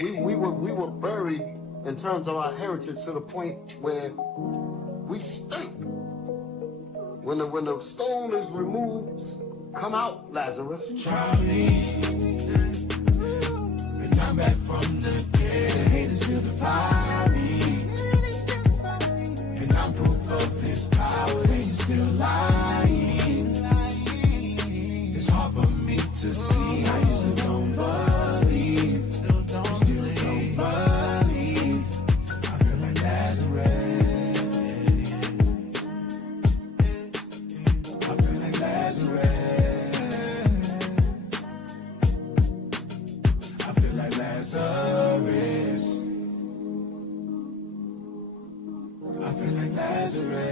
we were buried in terms of our heritage to the point where we stink. When the stone is removed, come out, Lazarus. Try me, and I'm back from the dead. The haters still defy me, and I'm proof of his power. They still lying. It's hard for me to see. I used to don't believe, still don't believe. I feel like Lazarus. I feel like Lazarus. I feel like Lazarus. I feel like Lazarus.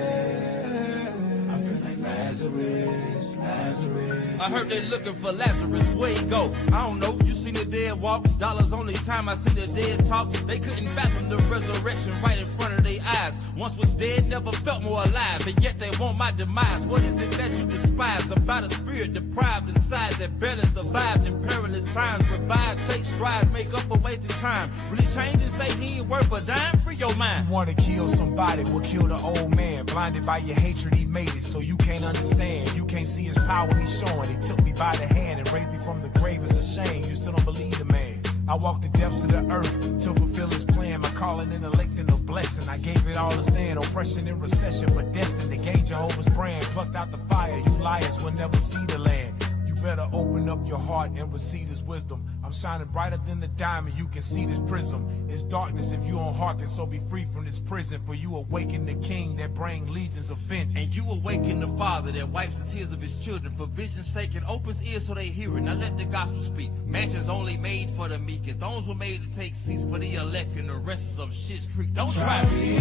I feel like Lazarus. Lazarus. I heard they looking for Lazarus, where he go? I don't know, you seen the dead walk? Dollars only time I seen the dead talk. They couldn't fathom the resurrection right in front of their eyes. Once was dead, never felt more alive, and yet they want my demise. What is it that you despise about a spirit deprived inside that barely survived in perilous times? Revive, take strides, make up for wasted time. Really change and say he ain't worth a dime? Free your mind. You wanna kill somebody, will kill the old man. Blinded by your hatred, he made it, so you can't understand. You can't see his power he's showing. He took me by the hand and raised me from the grave. It's a shame you still don't believe the man. I walked the depths of the earth to fulfill his plan. My calling and electing a blessing. I gave it all to stand. Oppression and recession, but destined to gain Jehovah's brand. Plucked out the fire, you liars will never see the land. You better open up your heart and receive his wisdom. I'm shining brighter than the diamond, you can see this prism. It's darkness if you don't hearken, so be free from this prison. For you awaken the king that bring legions of vengeance. And you awaken the Father that wipes the tears of his children. For vision's sake and opens ears so they hear it. Now let the gospel speak. Mansions only made for the meek, and thrones were made to take seats for the elect, and the rest is of shit's creek. Don't try me.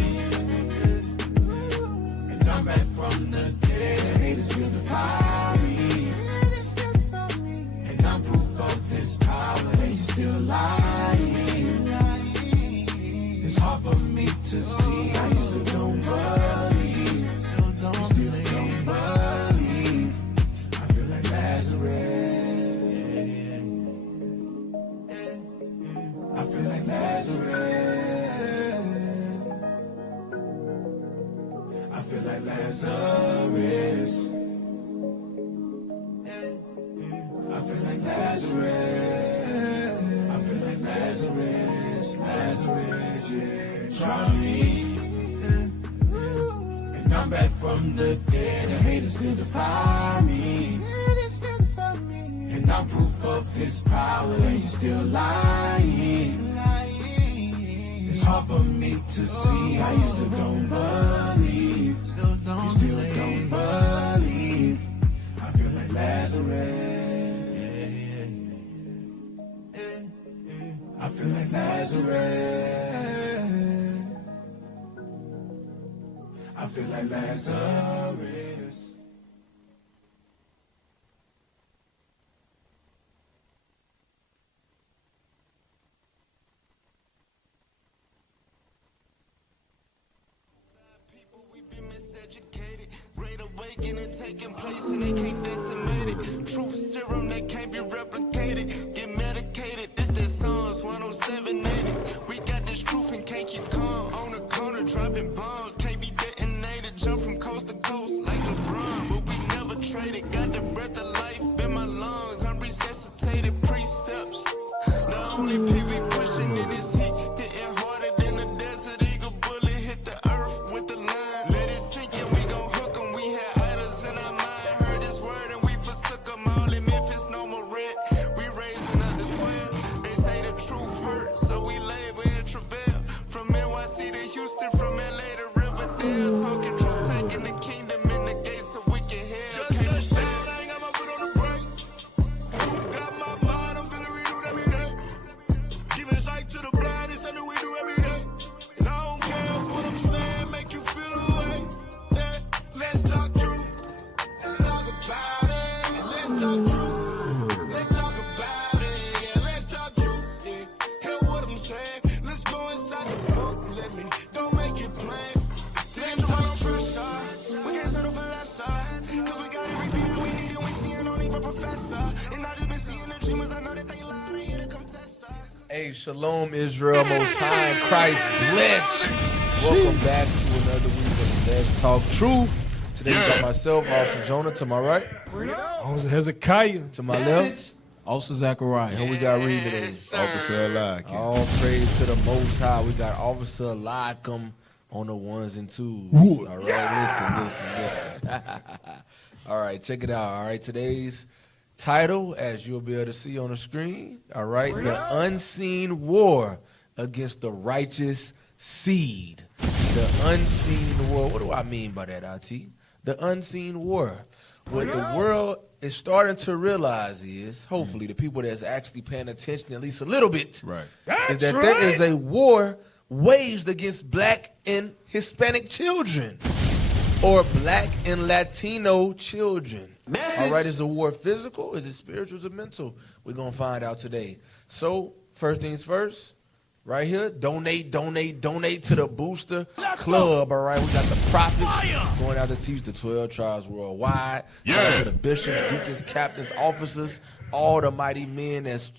And I'm back from the dead. The haters will defy me. And I'm proof of his power. They still lying. It's hard for me to see. I used to don't believe. Still don't believe. I feel like Lazarus. I feel like Lazarus. I feel like Lazarus. I feel like Lazarus. I feel like Lazarus. Lazarus, yeah. Try me. And I'm back from the dead. The haters still defy me. And I'm proof of his power. And he's still lying. It's hard for me to see. I used to don't believe. You still don't believe. I feel like Lazarus. I feel like Lazarus. I feel like Lazarus. People, we've been miseducated. Great awakening taking place and they can't decimate it. Truth serum that can't be replicated. Get medicated. This that Psalms 10780. We got this truth and can't keep calm. On the corner dropping bombs. Can't be detonated. Jump from coast to coast like LeBron. But we never traded. Got the breath of life in my lungs. I'm resuscitated precepts. The only P we pushing in this heat. Hitting harder than the desert eagle bullet. Hit the earth with the line. Let it sink and we gon' hook them. We had idols in our mind. Heard this word and we forsook them. All in Memphis, no more rent. We raising up the 12. They say the truth hurts, so we labor and travail. From NYC to Houston, from LA to Riverdale. Talking truth, taking the kingdom in the gates of wicked hell. Just touched down, I ain't got my foot on the brake. Truth got my mind, I'm feeling renewed every day. Giving sight to the blind. Hey, shalom, Israel, most high in Christ, bless. Welcome back to another week of Let's Talk Truth. Today we got myself, Officer Jonah, to my right. Officer Hezekiah. To my left. Officer Zachariah. Who we got reading today? Officer Eliakim. All praise to the Most High. We got Officer Eliakim on the ones and twos. All right, listen. All right, check it out. All right, today's title, as you'll be able to see on the screen, all right, the unseen war against the righteous seed. The unseen war. What do I mean by that, IT? The unseen war. What the world is starting to realize is, hopefully, the people that's actually paying attention at least a little bit, is that there is a war waged against black and Hispanic children, or black and Latino children. All right, is the war physical? Is it spiritual? Is it mental? We're going to find out today. So, first things first, right here, donate to the Booster Club, all right? We got the prophets going out to teach the 12 tribes worldwide. Shout out to the bishops, deacons, captains, officers, all the mighty men that's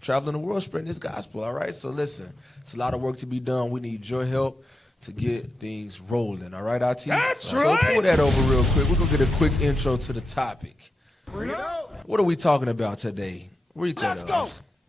traveling the world spreading this gospel, all right? So, listen, it's a lot of work to be done. We need your help to get things rolling, all right, IT? So pull that over real quick. We're going to get a quick intro to the topic. What are we talking about today? Read that. Let's go.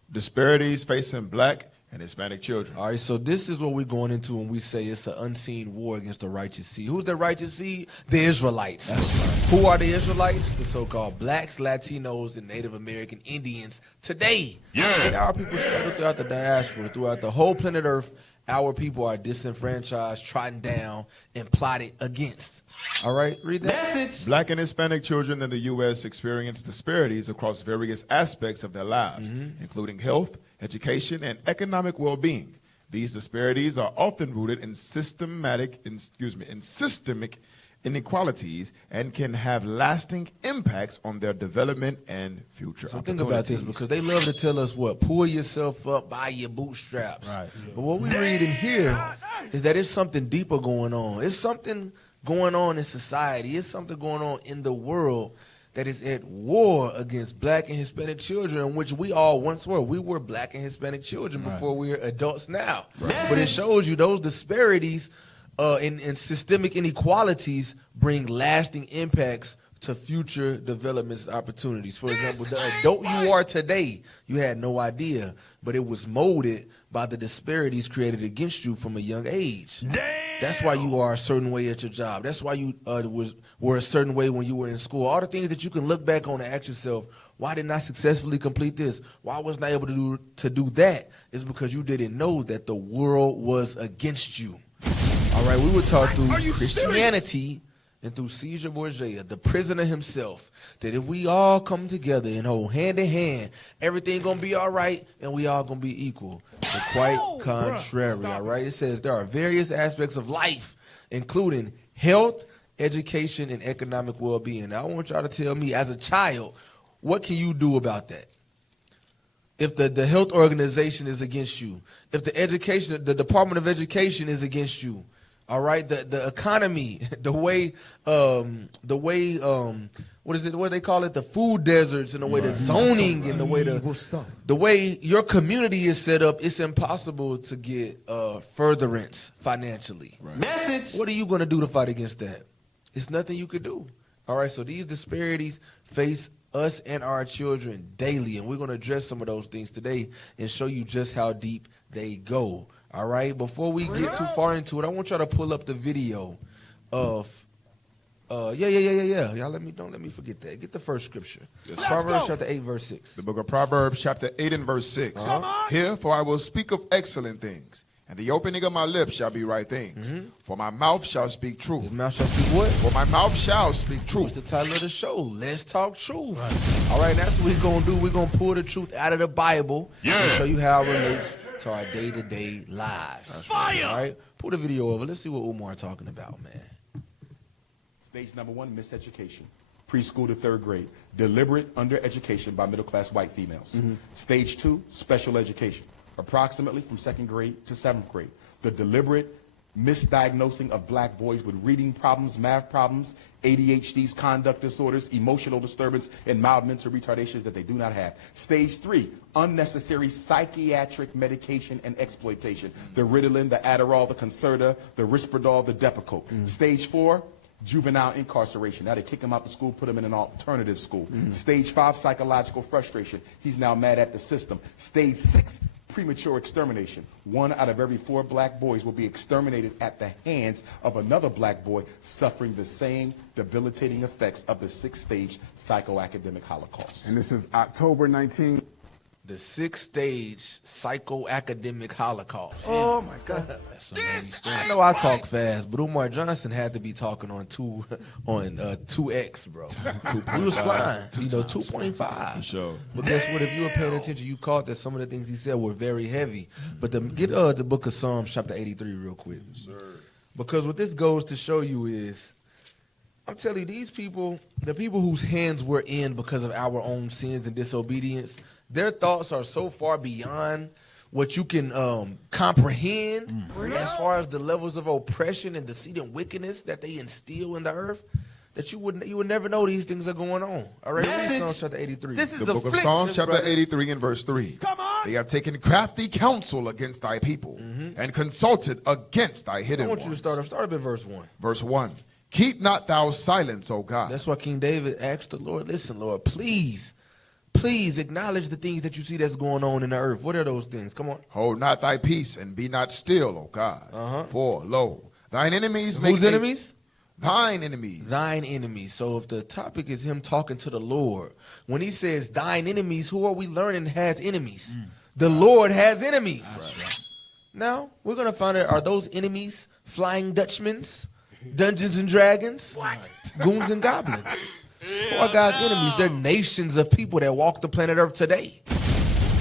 Disparities facing black and Hispanic children. All right, so this is what we're going into when we say it's an unseen war against the righteous seed. Who's the righteous seed? The Israelites. That's right. Who are the Israelites? The so-called blacks, Latinos, and Native American Indians today. And our people scattered throughout the diaspora, throughout the whole planet Earth. Our people are disenfranchised, trodden down, and plotted against. All right, read that. Black and Hispanic children in the U.S. experience disparities across various aspects of their lives, including health, education, and economic well-being. These disparities are often rooted in systemic inequalities and can have lasting impacts on their development and future opportunities. Think about this, because they love to tell us what? Pull yourself up by your bootstraps. Right. But what we read in here is that it's something deeper going on. It's something going on in society. It's something going on in the world that is at war against black and Hispanic children, which we all once were. We were black and Hispanic children before we were adults now. But it shows you those disparities and systemic inequalities bring lasting impacts to future developments and opportunities. For example, the adult you are today, you had no idea, but it was molded by the disparities created against you from a young age. That's why you are a certain way at your job. That's why you were a certain way when you were in school. All the things that you can look back on and ask yourself, why didn't I successfully complete this? Why wasn't I able to do that? It's because you didn't know that the world was against you. All right, we were taught through Christianity and through Caesar Borgia, the prisoner himself, that if we all come together and hold hand in hand, everything gonna be all right and we all gonna be equal. But quite contrary, all right? It says there are various aspects of life, including health, education, and economic well-being. Now, I want y'all to tell me, as a child, what can you do about that? If the health organization is against you, if the Department of Education is against you, all right, the economy, the way what is it? What do they call it? The food deserts, and the way the zoning, and the way your community is set up, it's impossible to get furtherance financially. What are you going to do to fight against that? It's nothing you could do. All right, so these disparities face us and our children daily, and we're going to address some of those things today and show you just how deep they go. All right, before we get too far into it, I want y'all to pull up the video of Y'all don't let me forget that. Get the first scripture. Proverbs chapter 8, verse 6. The book of Proverbs chapter 8 and verse 6. Here, for I will speak of excellent things, and the opening of my lips shall be right things. For my mouth shall speak truth. His mouth shall speak what? For my mouth shall speak truth. What's the title of the show? Let's Talk Truth. All right, that's what we're going to do. We're going to pull the truth out of the Bible and show you how it relates to our day-to-day lives. Fire! All right, pull the video over. Let's see what Umar talking about, man. Stage number 1, miseducation. Preschool to 3rd grade. Deliberate undereducation by middle-class white females. Stage 2, special education. Approximately from 2nd grade to 7th grade. The deliberate misdiagnosing of black boys with reading problems, math problems, ADHDs, conduct disorders, emotional disturbance, and mild mental retardations that they do not have. Stage 3, unnecessary psychiatric medication and exploitation. The Ritalin, the Adderall, the Concerta, the Risperdal, the Depakote. Stage 4, juvenile incarceration. Now they kick him out of school, put him in an alternative school. Stage 5, psychological frustration. He's now mad at the system. Stage 6, premature extermination. 1 out of every 4 black boys will be exterminated at the hands of another black boy suffering the same debilitating effects of the 6th stage psychoacademic holocaust. And this is October 19th. The 6th stage psychoacademic holocaust. Oh my God. I know I talk fast, but Umar Johnson had to be talking on 2x, bro. He was flying, 2.5. For sure. But guess what? If you were paying attention, you caught that some of the things he said were very heavy. But get the book of Psalms, chapter 83, real quick. Sir. Because what this goes to show you is, I'm telling you, these people, the people whose hands we're in because of our own sins and disobedience, their thoughts are so far beyond what you can comprehend as far as the levels of oppression and deceit and wickedness that they instill in the earth, that you would never know these things are going on. All right, read Psalms chapter 83. The book of Psalms chapter 83 and verse 3. Come on. They have taken crafty counsel against thy people and consulted against thy hidden ones. I want you to start up at verse 1. Verse 1. Keep not thou silence, O God. That's why King David asked the Lord, listen, Lord, please acknowledge the things that you see that's going on in the earth. What are those things? Come on. Hold not thy peace and be not still, O God. For, lo, thine enemies make... Whose enemies? Thine enemies. Thine enemies. So if the topic is him talking to the Lord, when he says thine enemies, who are we learning has enemies? The Lord has enemies. Right. Now, we're going to find out, are those enemies Flying Dutchmans, Dungeons and Dragons, Goons and Goblins? Who are God's enemies? They're nations of people that walk the planet Earth today.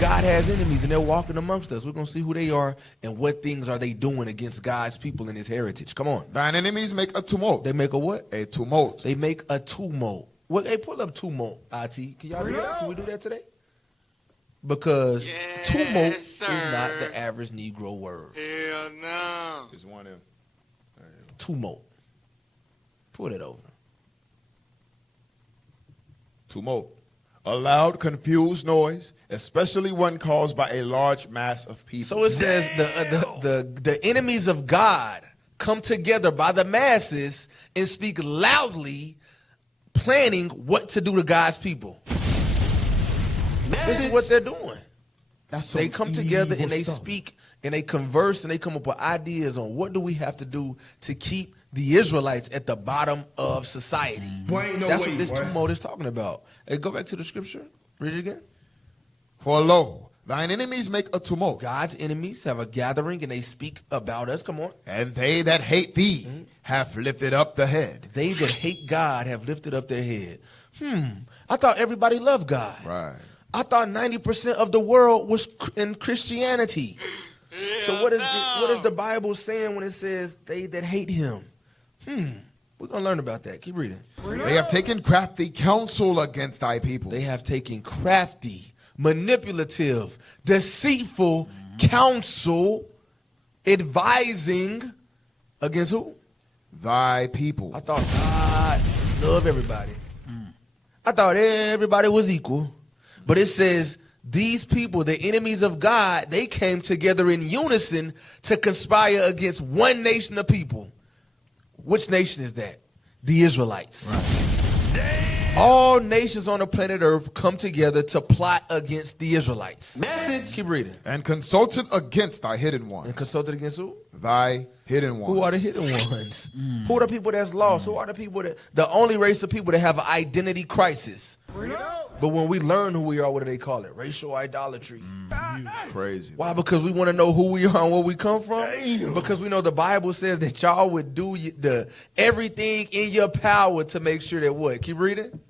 God has enemies, and they're walking amongst us. We're going to see who they are and what things are they doing against God's people and his heritage. Come on. Thine enemies make a tumult. They make a what? A tumult. They make a tumult. Well, hey, pull up tumult, IT. Can y'all do that? Can we do that today? Because tumult is not the average Negro word. Hell no. Just one of Tumult. Pull it over. Tumult. A loud, confused noise, especially one caused by a large mass of people. So it says the enemies of God come together by the masses and speak loudly, planning what to do to God's people. This is what they're doing. They come together and they speak and they converse and they come up with ideas on what do we have to do to keep the Israelites at the bottom of society. That's what this tumult is talking about. Hey, go back to the scripture. Read it again. For lo, thine enemies make a tumult. God's enemies have a gathering and they speak about us. Come on. And they that hate thee have lifted up the head. They that hate God have lifted up their head. I thought everybody loved God. Right. I thought 90% of the world was in Christianity. So what is the Bible saying when it says they that hate him? We're going to learn about that. Keep reading. They have taken crafty counsel against thy people. They have taken crafty, manipulative, deceitful counsel, advising against who? Thy people. I thought God loved everybody. I thought everybody was equal. But it says these people, the enemies of God, they came together in unison to conspire against one nation of people. Which nation is that? The Israelites. Right. All nations on the planet Earth come together to plot against the Israelites. Message. Keep reading. And consulted against thy hidden ones. And consulted against who? Thy hidden ones. Who are the hidden ones? Who are the people that's lost? Who are the people the only race of people that have an identity crisis? But when we learn who we are, what do they call it? Racial idolatry. Crazy. Why? Because we want to know who we are and where we come from? Because we know the Bible says that y'all would do everything in your power to make sure that what? Keep reading.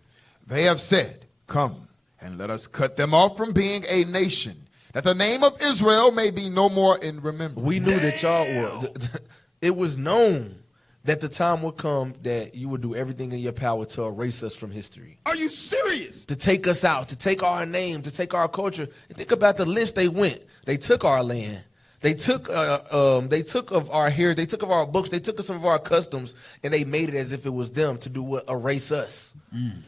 They have said, come and let us cut them off from being a nation, that the name of Israel may be no more in remembrance. We knew that y'all were. It was known that the time would come that you would do everything in your power to erase us from history. Are you serious? To take us out, to take our name, to take our culture. And think about the list they went. They took our land. They took of our hair, they took of our books, they took of some of our customs, and they made it as if it was them to do what? Erase us.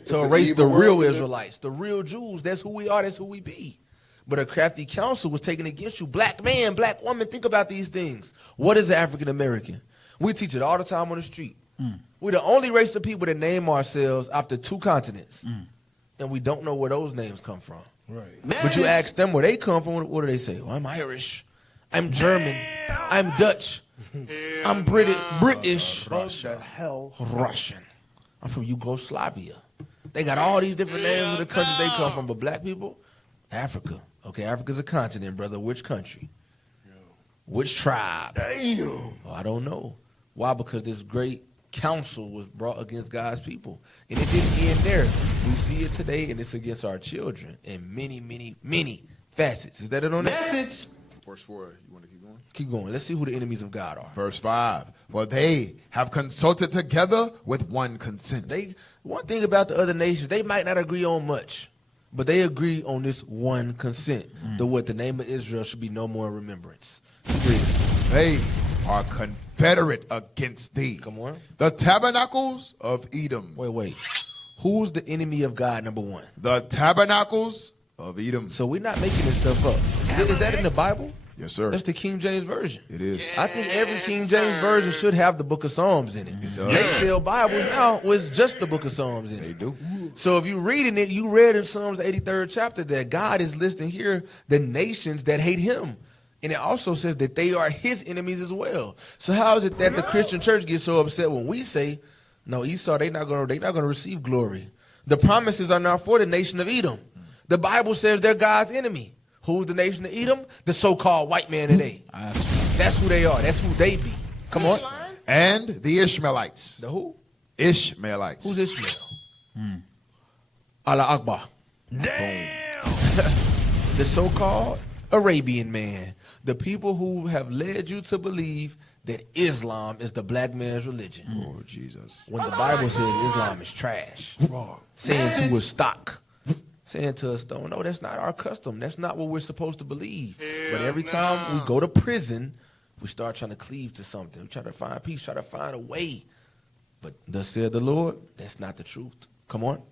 To erase the real Israelites, the real Jews. That's who we are, that's who we be. But a crafty counsel was taken against you. Black man, black woman, think about these things. What is an African American? We teach it all the time on the street. We're the only race of people that name ourselves after 2 continents. And we don't know where those names come from. Right. But you ask them where they come from, what do they say? Well, I'm Irish. I'm German. I'm Dutch. I'm British. Russia. Hell. Russian. I'm from Yugoslavia. They got all these different names of the countries they come from. But black people, Africa. Okay, Africa's a continent, brother. Which country? Which tribe? Damn. Oh, I don't know. Why? Because this great counsel was brought against God's people. And it didn't end there. We see it today, and it's against our children in many, many, many facets. Is that it on that? Verse 4, you want to keep going? Keep going. Let's see who the enemies of God are. Verse 5, for they have consulted together with one consent. One thing about the other nations, they might not agree on much, but they agree on this one consent. The name of Israel should be no more in remembrance. They are confederate against thee. Come on. The tabernacles of Edom. Wait. Who's the enemy of God, number one? The tabernacles of Edom. So we're not making this stuff up. Is that in the Bible? Yes, sir. That's the King James Version. It is. I think every King James Version should have the book of Psalms in it. does. They sell Bibles now with just the book of Psalms in it. They do. So if you're reading it, you read in Psalms 83rd chapter that God is listing here the nations that hate him. And it also says that they are his enemies as well. So how is it that the Christian church gets so upset when we say, no, Esau, they're not gonna receive glory. The promises are not for the nation of Edom. The Bible says they're God's enemy. Who's the nation of Edom? The so-called white man today. That's who they are. That's who they be. Come on. And the Ishmaelites. The who? Ishmaelites. Who's Ishmael? Allah Akbar. Boom. The so-called Arabian man. The people who have led you to believe that Islam is the black man's religion. Oh, Jesus. When the Bible says Islam is trash. Saying to a stock. Saying to a stone, no, that's not our custom. That's not what we're supposed to believe. But every time we go to prison, we start trying to cleave to something. We try to find peace, try to find a way. But thus said the Lord, that's not the truth. Come on.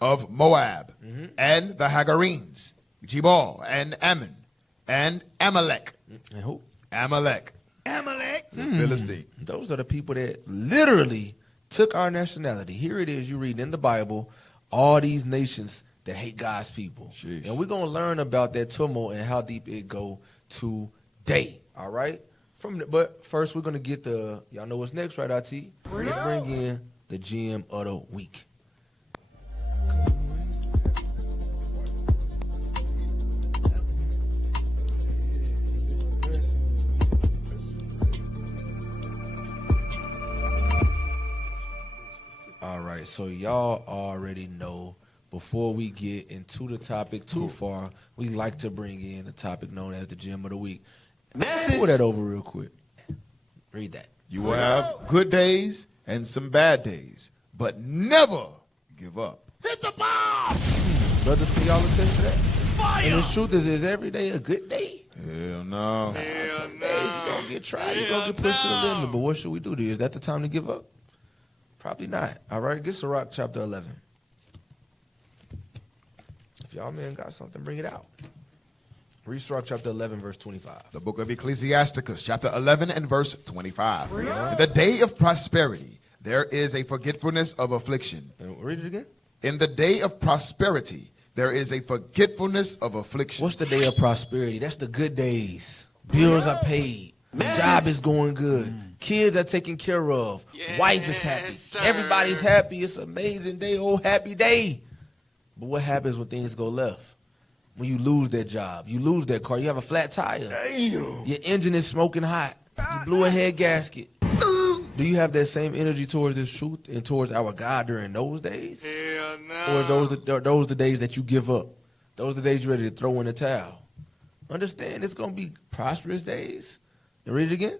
Of Moab and the Hagarenes, Jebal and Ammon and Amalek. And who? Amalek. The Philistine. Those are the people that literally took our nationality. Here it is, you read in the Bible, all these nations that hate God's people. Jeez. And we're going to learn about that turmoil and how deep it go today, all right? But first, we're going to get y'all know what's next, right, IT? Let's bring in the gem of the week. All right, so y'all already know, before we get into the topic too far, we like to bring in a topic known as the gem of the week. Pull that over real quick. Read that. You will have good days and some bad days, but never give up. Hit the bomb! Brothers, can y'all attest to that? Fire! And the truth is every day a good day? Hell no. Some days you're going to get tried, you're going to get pushed to the limit. But what should we do? Is that the time to give up? Probably not. All right, get Sirach chapter 11. If y'all men got something, bring it out. Read Sirach chapter 11, verse 25. The book of Ecclesiasticus, chapter 11 and verse 25. In the day of prosperity, there is a forgetfulness of affliction. Read it again. In the day of prosperity, there is a forgetfulness of affliction. What's the day of prosperity? That's the good days. Bills are paid. Job is going good. Kids are taken care of. Wife is happy. Everybody's happy. It's an amazing day. Oh, happy day. But what happens when things go left? When you lose that job, you lose that car, you have a flat tire. Damn. Your engine is smoking hot. You blew a head gasket. Do you have that same energy towards this truth and towards our God during those days? Hell no. Or are those the days that you give up? Those are the days you're ready to throw in the towel? Understand, it's going to be prosperous days. And read it again.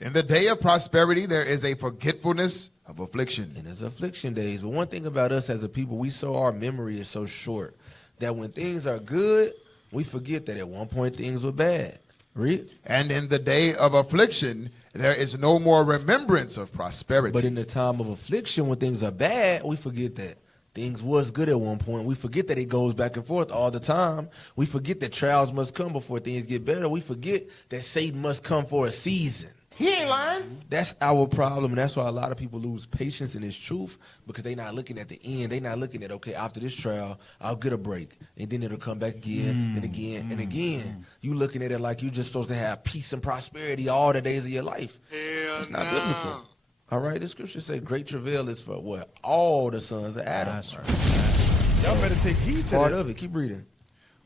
In the day of prosperity, there is a forgetfulness of affliction. And it's affliction days. But one thing about us as a people, our memory is so short that when things are good, we forget that at one point things were bad. Read. And in the day of affliction, there is no more remembrance of prosperity. But in the time of affliction, when things are bad, we forget that things was good at one point. We forget that it goes back and forth all the time. We forget that trials must come before things get better. We forget that Satan must come for a season. He ain't lying. That's our problem, and that's why a lot of people lose patience in this truth, because they're not looking at the end. They're not looking at, okay, after this trial, I'll get a break, and then it'll come back again and again and again. You looking at it like you're just supposed to have peace and prosperity all the days of your life. It's not biblical. All right, the scripture says great travail is for what? All the sons of Adam. That's right. Y'all better take heed to Part that. of it. Keep reading.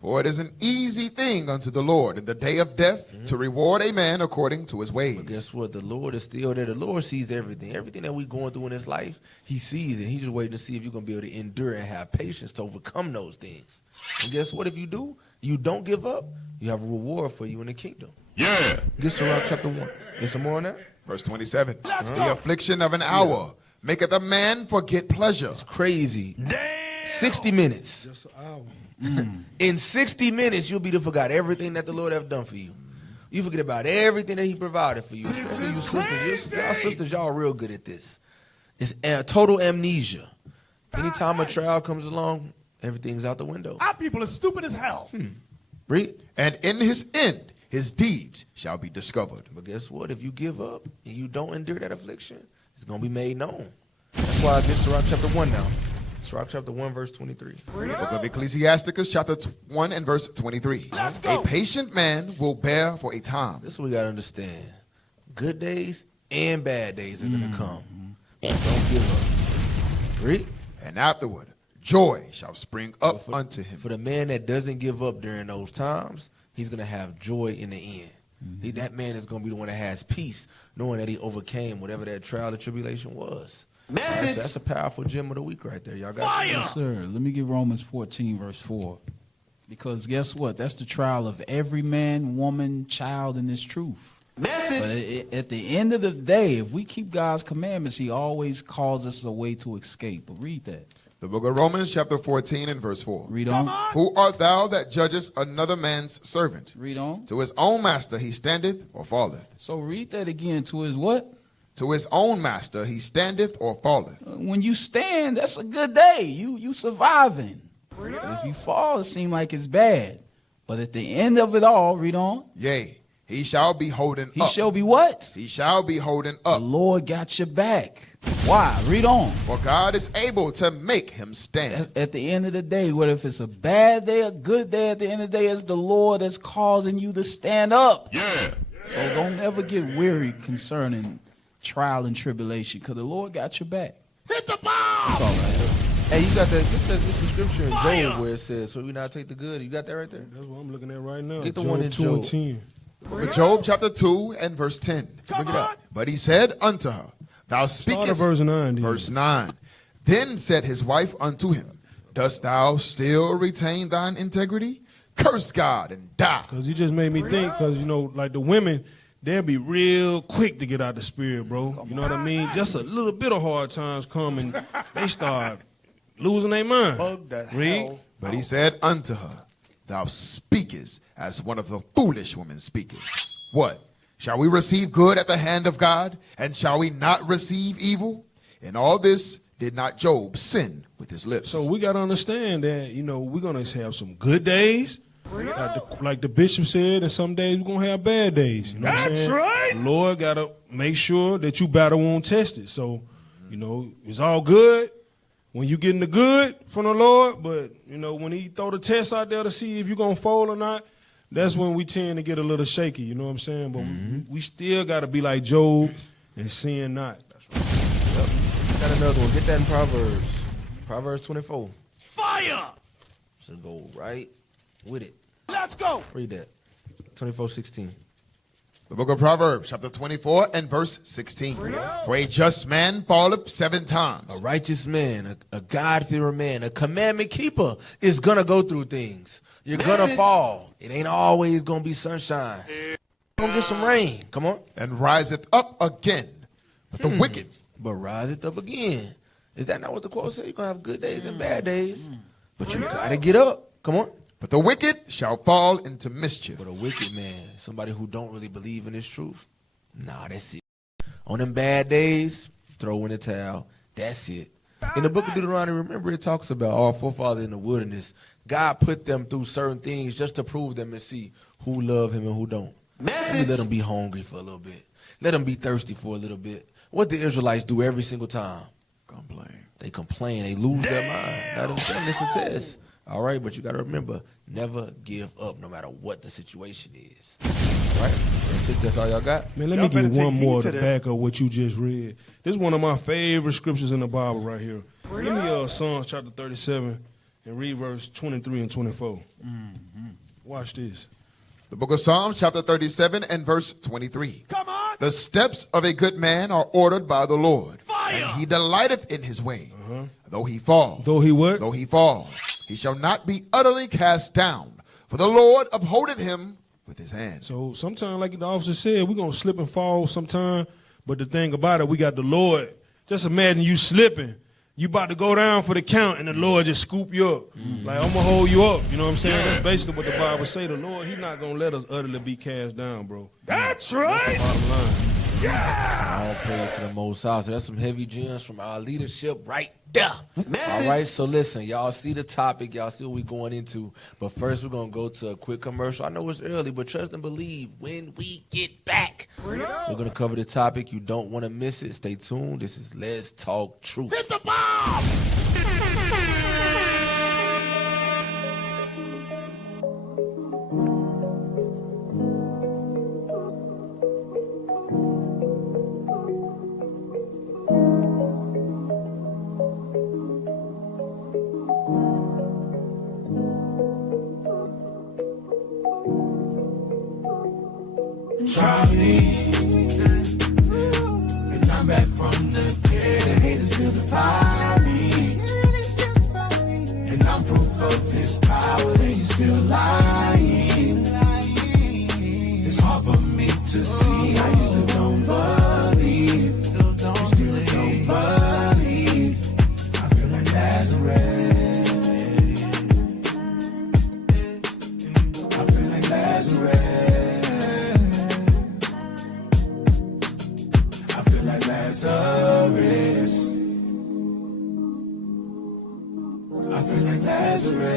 For it is an easy thing unto the Lord in the day of death to reward a man according to his ways. But guess what? The Lord is still there. The Lord sees everything. Everything that we're going through in this life, he sees it. He's just waiting to see if you're going to be able to endure and have patience to overcome those things. And guess what? If you do, you don't give up, you have a reward for you in the kingdom. Yeah. Get Sirach chapter 1. Get some more on that? Verse 27. The affliction of an hour maketh a man forget pleasure. Crazy. Damn. 60 minutes. Just an hour. In 60 minutes, you'll be to forgot everything that the Lord have done for you. You forget about everything that he provided for you. Especially you sisters. Y'all sisters, y'all real good at this. It's total amnesia. Anytime a trial comes along, everything's out the window. Our people are stupid as hell. Read. And in his end, his deeds shall be discovered. But guess what? If you give up and you don't endure that affliction, it's going to be made known. That's why I get Sirach chapter 1 now. Sirach chapter 1, verse 23. The book of Ecclesiasticus, chapter 1 and verse 23. A patient man will bear for a time. This is what we got to understand. Good days and bad days are going to come. But don't give up. Read. And afterward, joy shall spring up unto him. For the man that doesn't give up during those times, he's going to have joy in the end. That man is going to be the one that has peace, knowing that he overcame whatever that trial or tribulation was. That's a powerful gem of the week right there. Y'all got Yes, sir. Let me get Romans 14, verse 4. Because guess what? That's the trial of every man, woman, child in this truth. But at the end of the day, if we keep God's commandments, he always calls us a way to escape. But read that. The book of Romans, chapter 14 and verse 4. Read on. Who art thou that judgest another man's servant? Read on. To his own master he standeth or falleth. So read that again. To his what? To his own master he standeth or falleth. When you stand, that's a good day. You surviving. And if you fall, it seems like it's bad. But at the end of it all, read on. Yea, he shall be holding He up. shall be what? He shall be holding The up. Lord got your back. Why? Read on. For God is able to make him stand. At the end of the day, whether if it's a bad day, a good day, at the end of the day, it's the Lord that's causing you to stand up. Yeah. So don't ever get weary concerning trial and tribulation, because the Lord got your back. Hit the ball. That's all right. Hey, you got that? Get the scripture in Job where it says, "So we not take the good." You got that right there? That's what I'm looking at right now. Get the one in 2 Job. and 10. Book of Job chapter 2 and verse 10. Bring it up. But he said unto her, Thou Start at speakest. verse 9. Then. Verse 9. Then said his wife unto him, Dost thou still retain thine integrity? Curse God and die. Because you just made me think, because, you know, like the women, they'll be real quick to get out the spirit, bro. You know what I mean? Just a little bit of hard times come and they start losing their mind. Read. But he said unto her, Thou speakest as one of the foolish women speaketh. What? Shall we receive good at the hand of God, and shall we not receive evil? In all this did not Job sin with his lips. So we got to understand that, you know, we're going to have some good days, like the bishop said, and some days we're going to have bad days. You know what I'm saying? Right. The Lord got to make sure that you battle won't test it. So, you know, it's all good when you getting the good from the Lord, but, you know, when he throw the test out there to see if you're going to fold or not, that's when we tend to get a little shaky, you know what I'm saying? But we still got to be like Job and sin not. That's right. Yep. Got another one. Get that in Proverbs. Proverbs 24. Fire! So go right with it. Let's go! Read that. 24:16. The book of Proverbs, chapter 24 and verse 16. For a just man falleth 7 times. A righteous man, a God-fearing man, a commandment keeper is going to go through things. You're going to fall. It ain't always going to be sunshine. Going to get some rain. Come on. And riseth up again. But the wicked. But riseth up again. Is that not what the quote says? You're going to have good days and bad days. But you got to get up. Come on. But the wicked shall fall into mischief. But a wicked man, somebody who don't really believe in this truth, nah, that's it. On them bad days, throw in the towel. That's it. In the book of Deuteronomy, remember it talks about our forefathers in the wilderness. God put them through certain things just to prove them and see who love him and who don't. Let me let them be hungry for a little bit. Let them be thirsty for a little bit. What the Israelites do every single time? Complain. They complain. They lose their mind. Let them finish the test. All right, but you got to remember, never give up no matter what the situation is. All right? That's it. That's all y'all got? Man, let me get one more to back up what you just read. This is one of my favorite scriptures in the Bible right here. Give me Psalms chapter 37 and read verse 23 and 24. Watch this. The book of Psalms, chapter 37 and verse 23. Come on. The steps of a good man are ordered by the Lord. And he delighteth in his way. Though he fall. Though he what? Though he fall. He shall not be utterly cast down. For the Lord upholdeth him with his hand. So sometimes, like the officer said, we're going to slip and fall sometime. But the thing about it, we got the Lord. Just imagine you slipping. You about to go down for the count, and the Lord just scoop you up. Like, I'm going to hold you up. You know what I'm saying? That's basically what the Bible say. The Lord, he's not going to let us utterly be cast down, bro. That's right. That's the bottom line. All praise to the Most High. So that's some heavy gems from our leadership right there. All right, so listen, y'all see the topic. Y'all see what we're going into. But first, we're going to go to a quick commercial. I know it's early, but trust and believe when we get back, we're going to cover the topic. You don't want to miss it. Stay tuned. This is Let's Talk Truth. Hit the bomb. Try me, and I'm back from the dead. The haters still defy me, and I'm proof of his power. And you still lying. It's hard for me to see how you still don't believe. You still don't believe. I feel like Lazarus. I feel like Lazarus. Lazarus. I feel like Lazarus.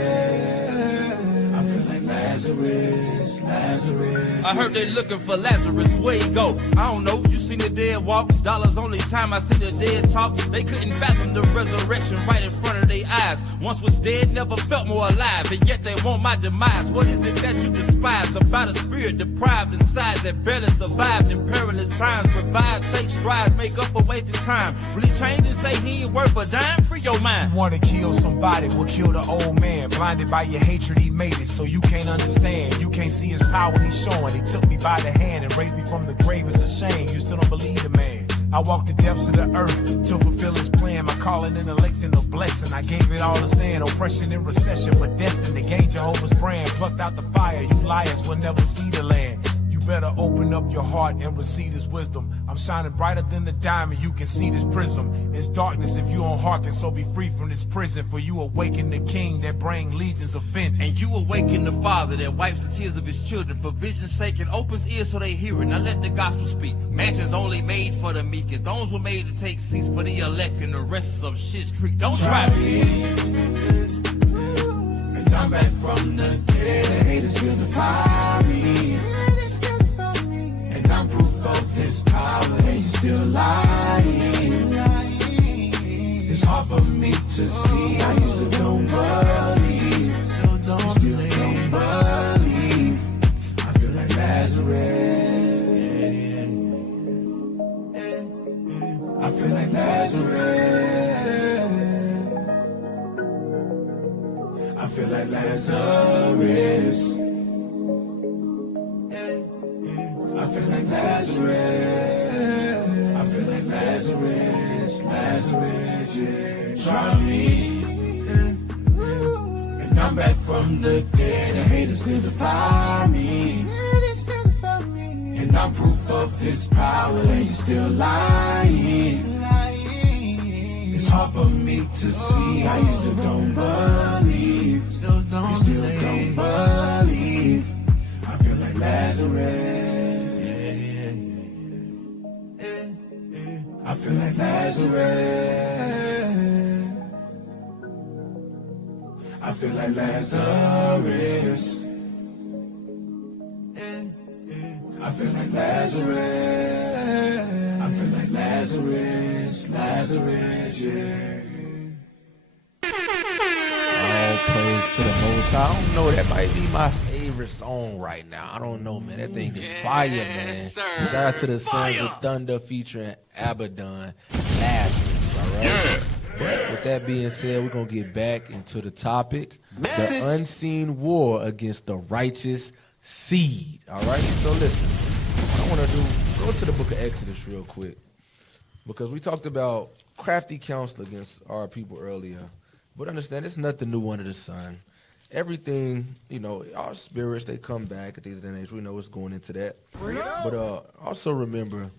I feel like Lazarus. Lazarus. I heard they looking for Lazarus. Where he go? I don't know. You seen the dead walk? Dollars only time I seen the dead talk. They couldn't fathom the resurrection right in front of their eyes. Once was dead, never felt more alive, and yet they want my demise. What is it that you despise about a spirit deprived inside that barely survived in perilous times? Revive, take strides, make up for wasted time. Really change and say he ain't worth a dime? Free your mind. You wanna kill somebody, will kill the old man. Blinded by your hatred, he made it, so you can't understand. You can't see his power he's showing. He took me by the hand and raised me from the grave. It's a shame you still don't believe the man. I walked the depths of the earth to fulfill his plan. My calling and electing a blessing. I gave it all to stand. Oppression and recession, but destined to gain Jehovah's brand. Plucked out the fire, you liars will never see the land. You better open up your heart and receive this wisdom. I'm shining brighter than the diamond, you can see this prism. It's darkness if you don't hearken, so be free from this prison. For you awaken the king that bring legions of vengeance. And you awaken the Father that wipes the tears of his children. For vision's sake and opens ears so they hear it. Now let the gospel speak. Mansions only made for the meek, and thrones were made to take seats for the elect, and the rest is of shit street. Don't try me. And I'm back from the dead. The haters still defy me. And I'm proof of his power. And you still lying. It's hard for me to see how you still don't believe. You still don't believe. I feel like Lazarus. I feel like Lazarus. I feel like Lazarus. I feel like Lazarus. I feel like Lazarus. Lazarus, yeah. Try me. And I'm back from the dead. The haters still defy me. And I'm proof of his power. And you're still lying. It's hard for me to see how you still don't believe. You still don't believe. I feel like Lazarus. I feel like Lazarus. I feel like Lazarus. I feel like Lazarus. I feel like Lazarus. Lazarus, yeah. All praise to the Most High. I don't know, that might be my favorite song right now. I don't know, man. That thing is fire, man. Shout out to the Sons of Thunder featuring Abaddon, Lazarus, all right? Yeah. But with that being said, we're going to get back into the topic. The unseen war against the righteous seed, all right? So listen, what I want to do, go to the book of Exodus real quick, because we talked about crafty counsel against our people earlier. But understand, it's nothing new under the sun. Everything, you know, our spirits, they come back at these days. We know what's going into that. But also remember,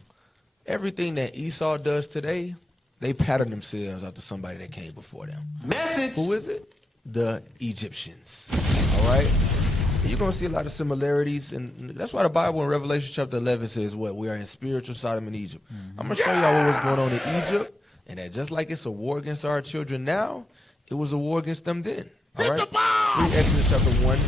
everything that Esau does today, they pattern themselves after somebody that came before them. Message. Who is it? The Egyptians. All right? And you're going to see a lot of similarities. And that's why the Bible in Revelation chapter 11 says what? We are in spiritual Sodom and Egypt. I'm going to show y'all what was going on in Egypt. And that just like it's a war against our children now, it was a war against them then. All right? Read Exodus chapter 1,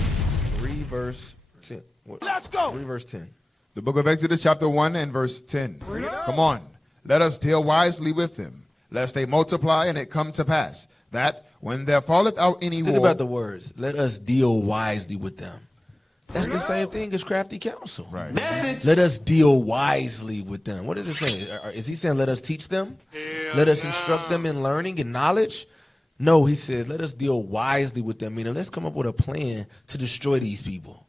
read verse 10. Let's go. Read verse 10. The book of Exodus chapter 1 and verse 10. Come on, let us deal wisely with them, lest they multiply and it come to pass, that when there falleth out any war... Think about the words. Let us deal wisely with them. That's the same thing as crafty counsel. Right. Message. Let us deal wisely with them. What is it saying? Is he saying let us teach them? Let us instruct them in learning and knowledge? No, he says, let us deal wisely with them. Meaning, let's come up with a plan to destroy these people.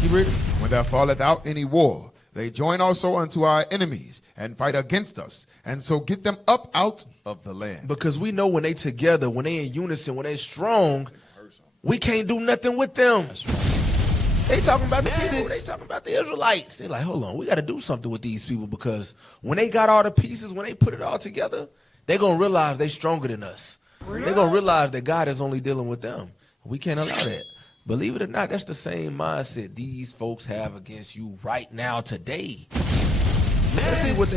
You read it? When there falleth out any war, they join also unto our enemies and fight against us, and so get them up out of the land. Because we know when they together, when they in unison, when they strong, we can't do nothing with them. That's right. They talking about the people. They talking about the Israelites. They like, hold on, we got to do something with these people, because when they got all the pieces, when they put it all together, they going to realize they stronger than us. They're going to realize that God is only dealing with them. We can't allow that. Believe it or not, that's the same mindset these folks have against you right now today. Let's see what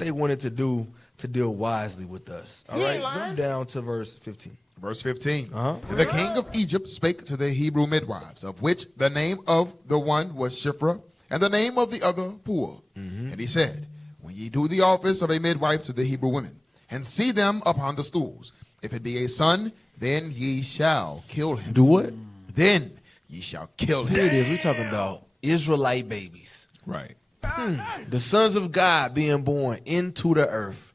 they wanted to do to deal wisely with us. All right, jump down to verse 15. Verse 15. And the king of Egypt spake to the Hebrew midwives, of which the name of the one was Shiphrah, and the name of the other Puah. And he said, when ye do the office of a midwife to the Hebrew women, and see them upon the stools, if it be a son, then ye shall kill him. Do what? Then ye shall kill him. Here it is. We're talking about Israelite babies. Right. The sons of God being born into the earth.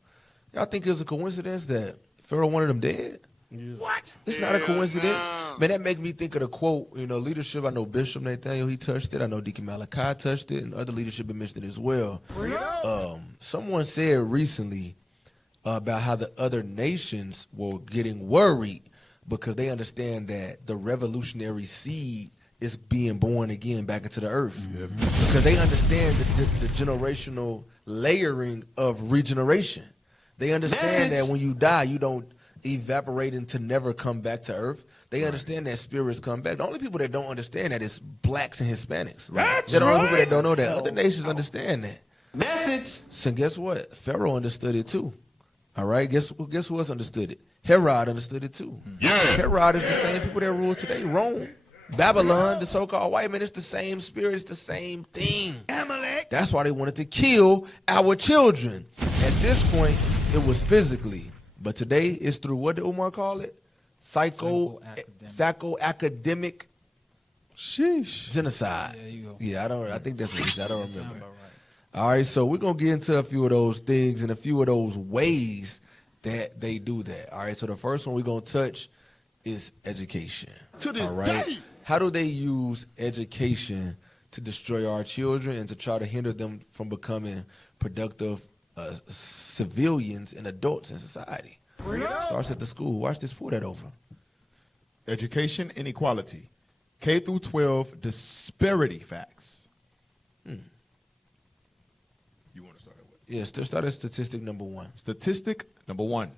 Y'all think it's a coincidence that Pharaoh wanted them dead? What? It's not a coincidence. Man, that makes me think of the quote, you know, leadership. I know Bishop Nathaniel, he touched it. I know Deacon Malachi touched it, and other leadership have mentioned it as well. Someone said recently about how the other nations were getting worried because they understand that the revolutionary seed is being born again back into the earth. Because they understand the generational layering of regeneration. They understand that when you die, you don't evaporate and to never come back to earth. They understand that spirits come back. The only people that don't understand that is blacks and Hispanics. They're the only people that don't know that. Other nations understand that. Message. So guess what? Pharaoh understood it too. All right, guess who else understood it? Herod understood it too. Yeah. Herod is the same people that rule today. Rome, Babylon, the so-called white man, it's the same spirit, it's the same thing. Amalek. That's why they wanted to kill our children. At this point, it was physically. But today, it's through, what did Umar call it? Psycho-academic genocide. There you go. Yeah, I think that's what he said. I don't remember. All right, so we're going to get into a few of those things and a few of those ways that they do that. All right, so the first one we're going to touch is education. To this day. How do they use education to destroy our children and to try to hinder them from becoming productive civilians and adults in society? Starts at the school. Watch this, pull that over. Education inequality. K through 12 disparity facts. You want to start it with? Yes, start at statistic number 1. Statistic number 1.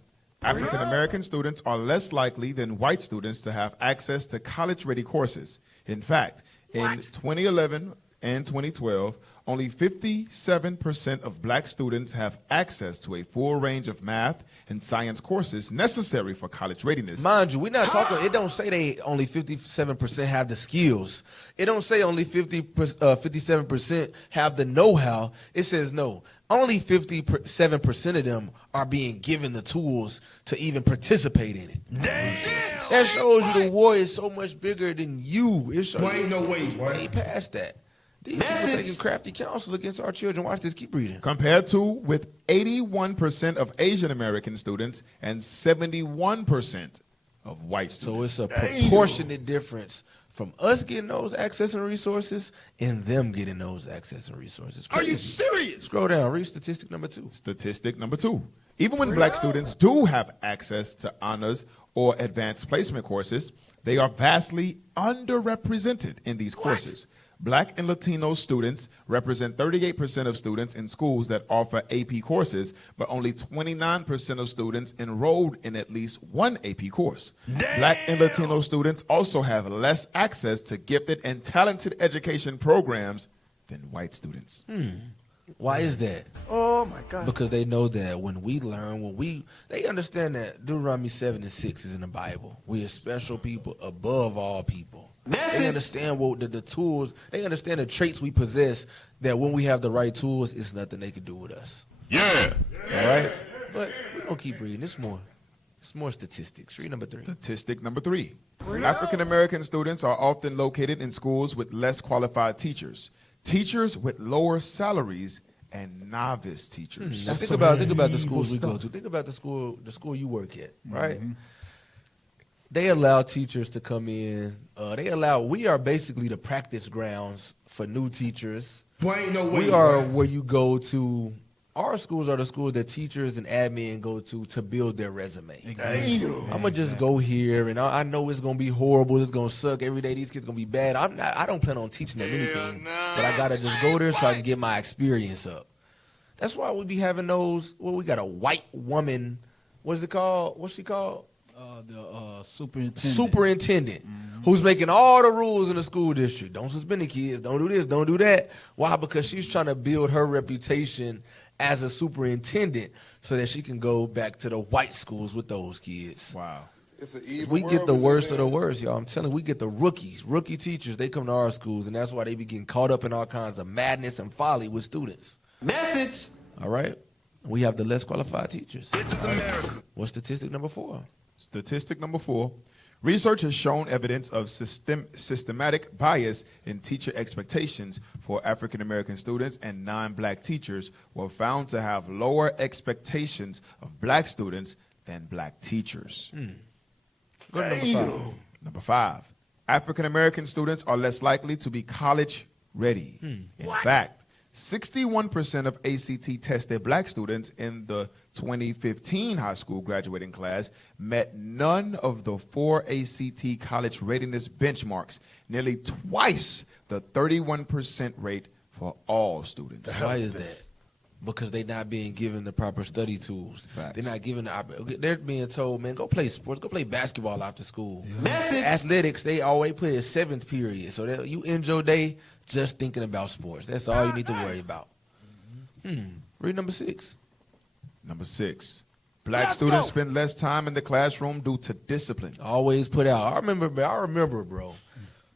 African American students are less likely than white students to have access to college-ready courses. In fact, in 2011 and 2012, only 57% of black students have access to a full range of math and science courses necessary for college readiness. Mind you, we're not talking, it don't say they only 57% have the skills. It don't say only 57% have the know-how. It says no, only 57% of them are being given the tools to even participate in it. Damn. That shows you the war is so much bigger than you. It shows Ain't no way, boy. way past that. These people taking crafty counsel against our children. Watch this, keep reading. Compared to with 81% of Asian American students and 71% of white students. So it's a proportionate difference from us getting those access and resources and them getting those access and resources. Are you serious? Scroll down, read statistic number 2. Statistic number 2. Even when black students do have access to honors or advanced placement courses, they are vastly underrepresented in these courses. Black and Latino students represent 38% of students in schools that offer AP courses, but only 29% of students enrolled in at least one AP course. Damn. Black and Latino students also have less access to gifted and talented education programs than white students. Why is that? Oh my God. Because they know that when we learn, they understand that Deuteronomy 7:6 is in the Bible. We are special people above all people. They understand what the tools, they understand the traits we possess, that when we have the right tools, it's nothing they can do with us. Yeah. All right? But we're going to keep reading. It's more statistics. Read number 3. Statistic number 3. African American students are often located in schools with less qualified teachers, teachers with lower salaries, and novice teachers. Now think about the schools we go to. Think about the school you work at, right? Mm-hmm. They allow teachers to come in. We are basically the practice grounds for new teachers. We are where you go to. Our schools are the schools that teachers and admin go to build their resume. Exactly. I'm going to just go here, and I know it's going to be horrible. It's going to suck every day. These kids going to be bad. I don't plan on teaching them anything, but I got to just go there so I can get my experience up. That's why we be having those, we got a white woman, what's it called? What's she called? The superintendent. Superintendent, who's making all the rules in the school district. Don't suspend the kids. Don't do this. Don't do that. Why? Because she's trying to build her reputation as a superintendent so that she can go back to the white schools with those kids. Wow. It's an evil We get world the we worst live of in. the worst, y'all. I'm telling you, we get the rookie teachers. They come to our schools, and that's why they be getting caught up in all kinds of madness and folly with students. Message. All right? We have the less qualified teachers. This is America. What's statistic number 4? Statistic number 4. Research has shown evidence of systematic bias in teacher expectations for African American students, and non-black teachers were found to have lower expectations of black students than black teachers. Go to number 5. Number 5. African American students are less likely to be college ready. In fact, 61% of ACT tested black students in the 2015 high school graduating class met none of the 4 ACT college readiness benchmarks, nearly twice the 31% rate for all students. Why is that? Because they're not being given the proper study tools. Facts. They're not given they're being told, man, go play sports, go play basketball after school. Athletics, they always play a 7th period. So that you end your day just thinking about sports. That's all you need to worry about. Read number 6. Number 6. Black students spend less time in the classroom due to discipline. Always put out. I remember, bro.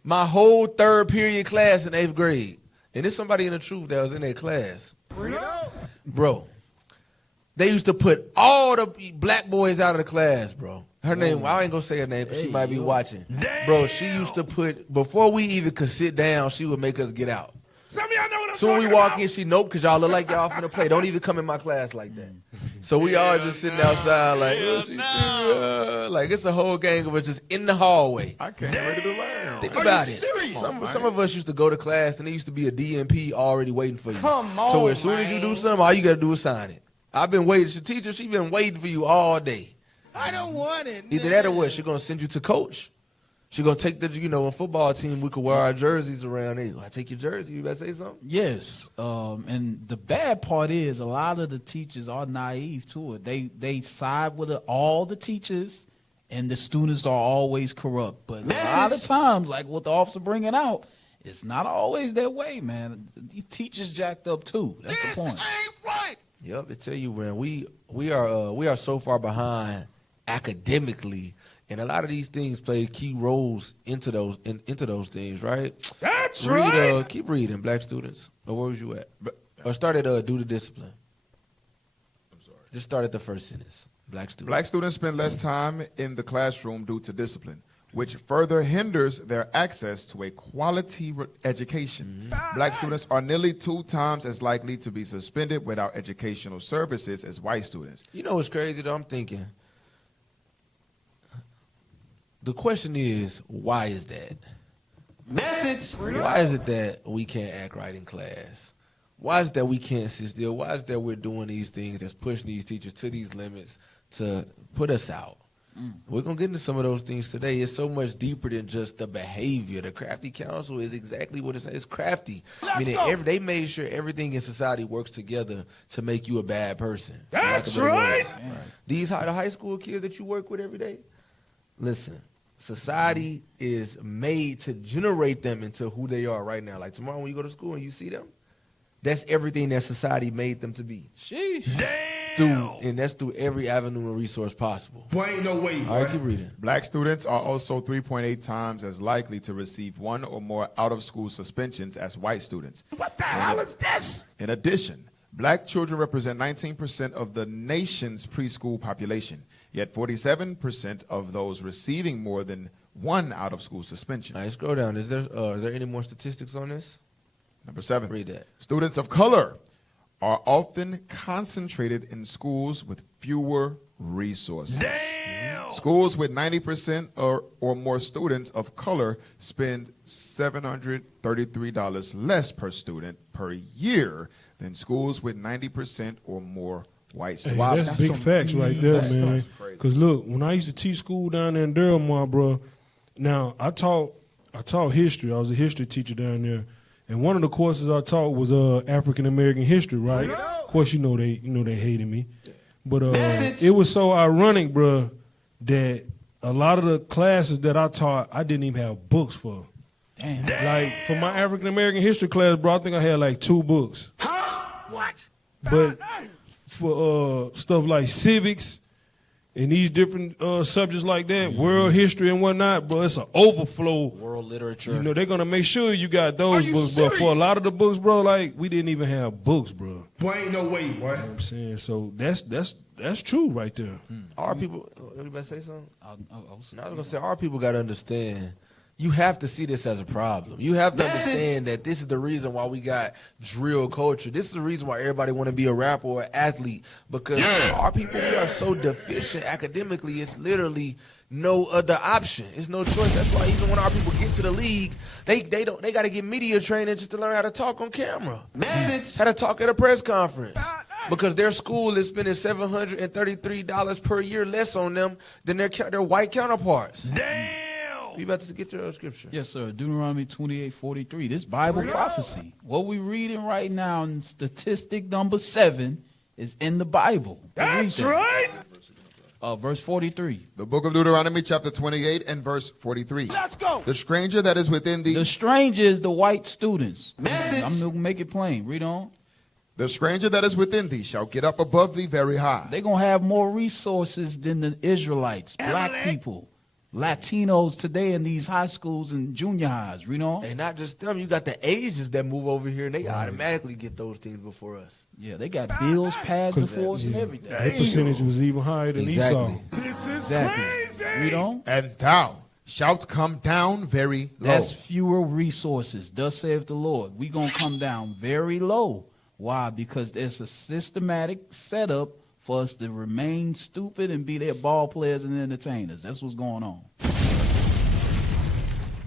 My whole 3rd period class in 8th grade. And there's somebody in the truth that was in that class. Bro, they used to put all the black boys out of the class, bro. Her name, I ain't gonna say her name because she might be watching. Damn. Bro, she used to put, before we even could sit down, she would make us get out. Some of y'all know what I'm Soon we talking walk about. in, she nope, because y'all look like y'all finna play. Don't even come in my class like that. So we all just sitting outside like it's a whole gang of us just in the hallway. I can't ready to learn. Think about it. Some of us used to go to class and there used to be a DMP already waiting for you. So as soon as you do something, all you got to do is sign it. I've been waiting. The teacher, she been waiting for you all day. I don't want it. Either that or what? She going to send you to coach. She gonna take the, a football team, we could wear our jerseys around. Hey, I take your jersey. You better say something. Yes, and the bad part is a lot of the teachers are naive to it. They side with all the teachers, and the students are always corrupt. But a lot of times, like what the officer bringing out, it's not always that way, man. These teachers jacked up too. That's the point. Ain't right. Yep, I tell you, man, we are so far behind academically. And a lot of these things play key roles into those things, right? That's right. Keep reading, black students. Or where was you at? Or start at due to discipline. I'm sorry. Just start at the first sentence. Black students. Black students spend less time in the classroom due to discipline, which further hinders their access to a quality education. Black students are nearly 2 times as likely to be suspended without educational services as white students. You know what's crazy though? I'm thinking. The question is, why is that? Message. Why is it that we can't act right in class? Why is it that we can't sit still? Why is it that we're doing these things that's pushing these teachers to these limits to put us out? We're going to get into some of those things today. It's so much deeper than just the behavior. The crafty counsel is exactly what it says. It's crafty. Meaning they made sure everything in society works together to make you a bad person. That's right. These high school kids that you work with every day, listen, society is made to generate them into who they are right now. Like tomorrow when you go to school and you see them, that's everything that society made them to be. Sheesh. And that's through every avenue and resource possible. Boy, ain't no way. All right, keep reading. Black students are also 3.8 times as likely to receive 1 or more out-of-school suspensions as white students. What the hell is this? In addition, black children represent 19% of the nation's preschool population, yet 47% of those receiving more than 1 out-of-school suspension. All right, scroll down. Is there any more statistics on this? Number 7. Read that. Students of color are often concentrated in schools with fewer resources. Damn. Schools with 90% or more students of color spend $733 less per student per year than schools with 90% or more white Hey, students. that's big facts right there, man. Because look, when I used to teach school down there in Durham, bro, now I taught history. I was a history teacher down there. And one of the courses I taught was African American history, right? Of course, they hated me, but it was so ironic, bro, that a lot of the classes that I taught, I didn't even have books for. Damn. Like for my African American history class, bro, I think I had like 2 books. What? But for stuff like civics and these different subjects like that, world history and whatnot, bro, it's an overflow. World literature. They're going to make sure you got those books, but for a lot of the books, bro, like, we didn't even have books, bro. Boy, ain't no way, boy. You know what I'm saying? So that's true right there. Our people, anybody say something? I was going to say, our people got to understand, you have to see this as a problem. You have to understand that this is the reason why we got drill culture. This is the reason why everybody want to be a rapper or an athlete. Because our people, we are so deficient academically, it's literally no other option. It's no choice. That's why even when our people get to the league, they got to get media training just to learn how to talk on camera. How to talk at a press conference. Because their school is spending $733 per year less on them than their white counterparts. Damn. You about to get your scripture? Yes, sir. Deuteronomy 28:43. This Bible prophecy. What we reading right now in statistic number 7 is in the Bible. That's right. Verse 43. The book of Deuteronomy, chapter 28 and verse 43. Let's go. The stranger that is within thee. The stranger is the white students. I'm going to make it plain. Read on. The stranger that is within thee shall get up above thee very high. They're going to have more resources than the Israelites, black people, Latinos today in these high schools and junior highs. Read on. And not just them, you got the Asians that move over here and they automatically get those things before us. Yeah, they got bills passed before us and everything. That percentage was even higher than Esau. This is Exactly. Read on. And thou shalt come down very low. That's fewer resources. Thus saith the Lord. We're going to come down very low. Why? Because there's a systematic setup for us to remain stupid and be their ball players and entertainers. That's what's going on.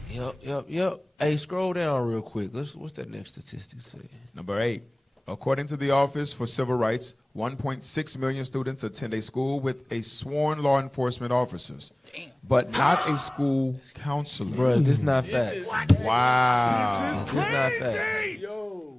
Yep. Hey, scroll down real quick. What's that next statistic say? Number 8. According to the Office for Civil Rights, 1.6 million students attend a school with a sworn law enforcement officers, but not a school counselor. Bruh, this not facts. Wow. This not facts.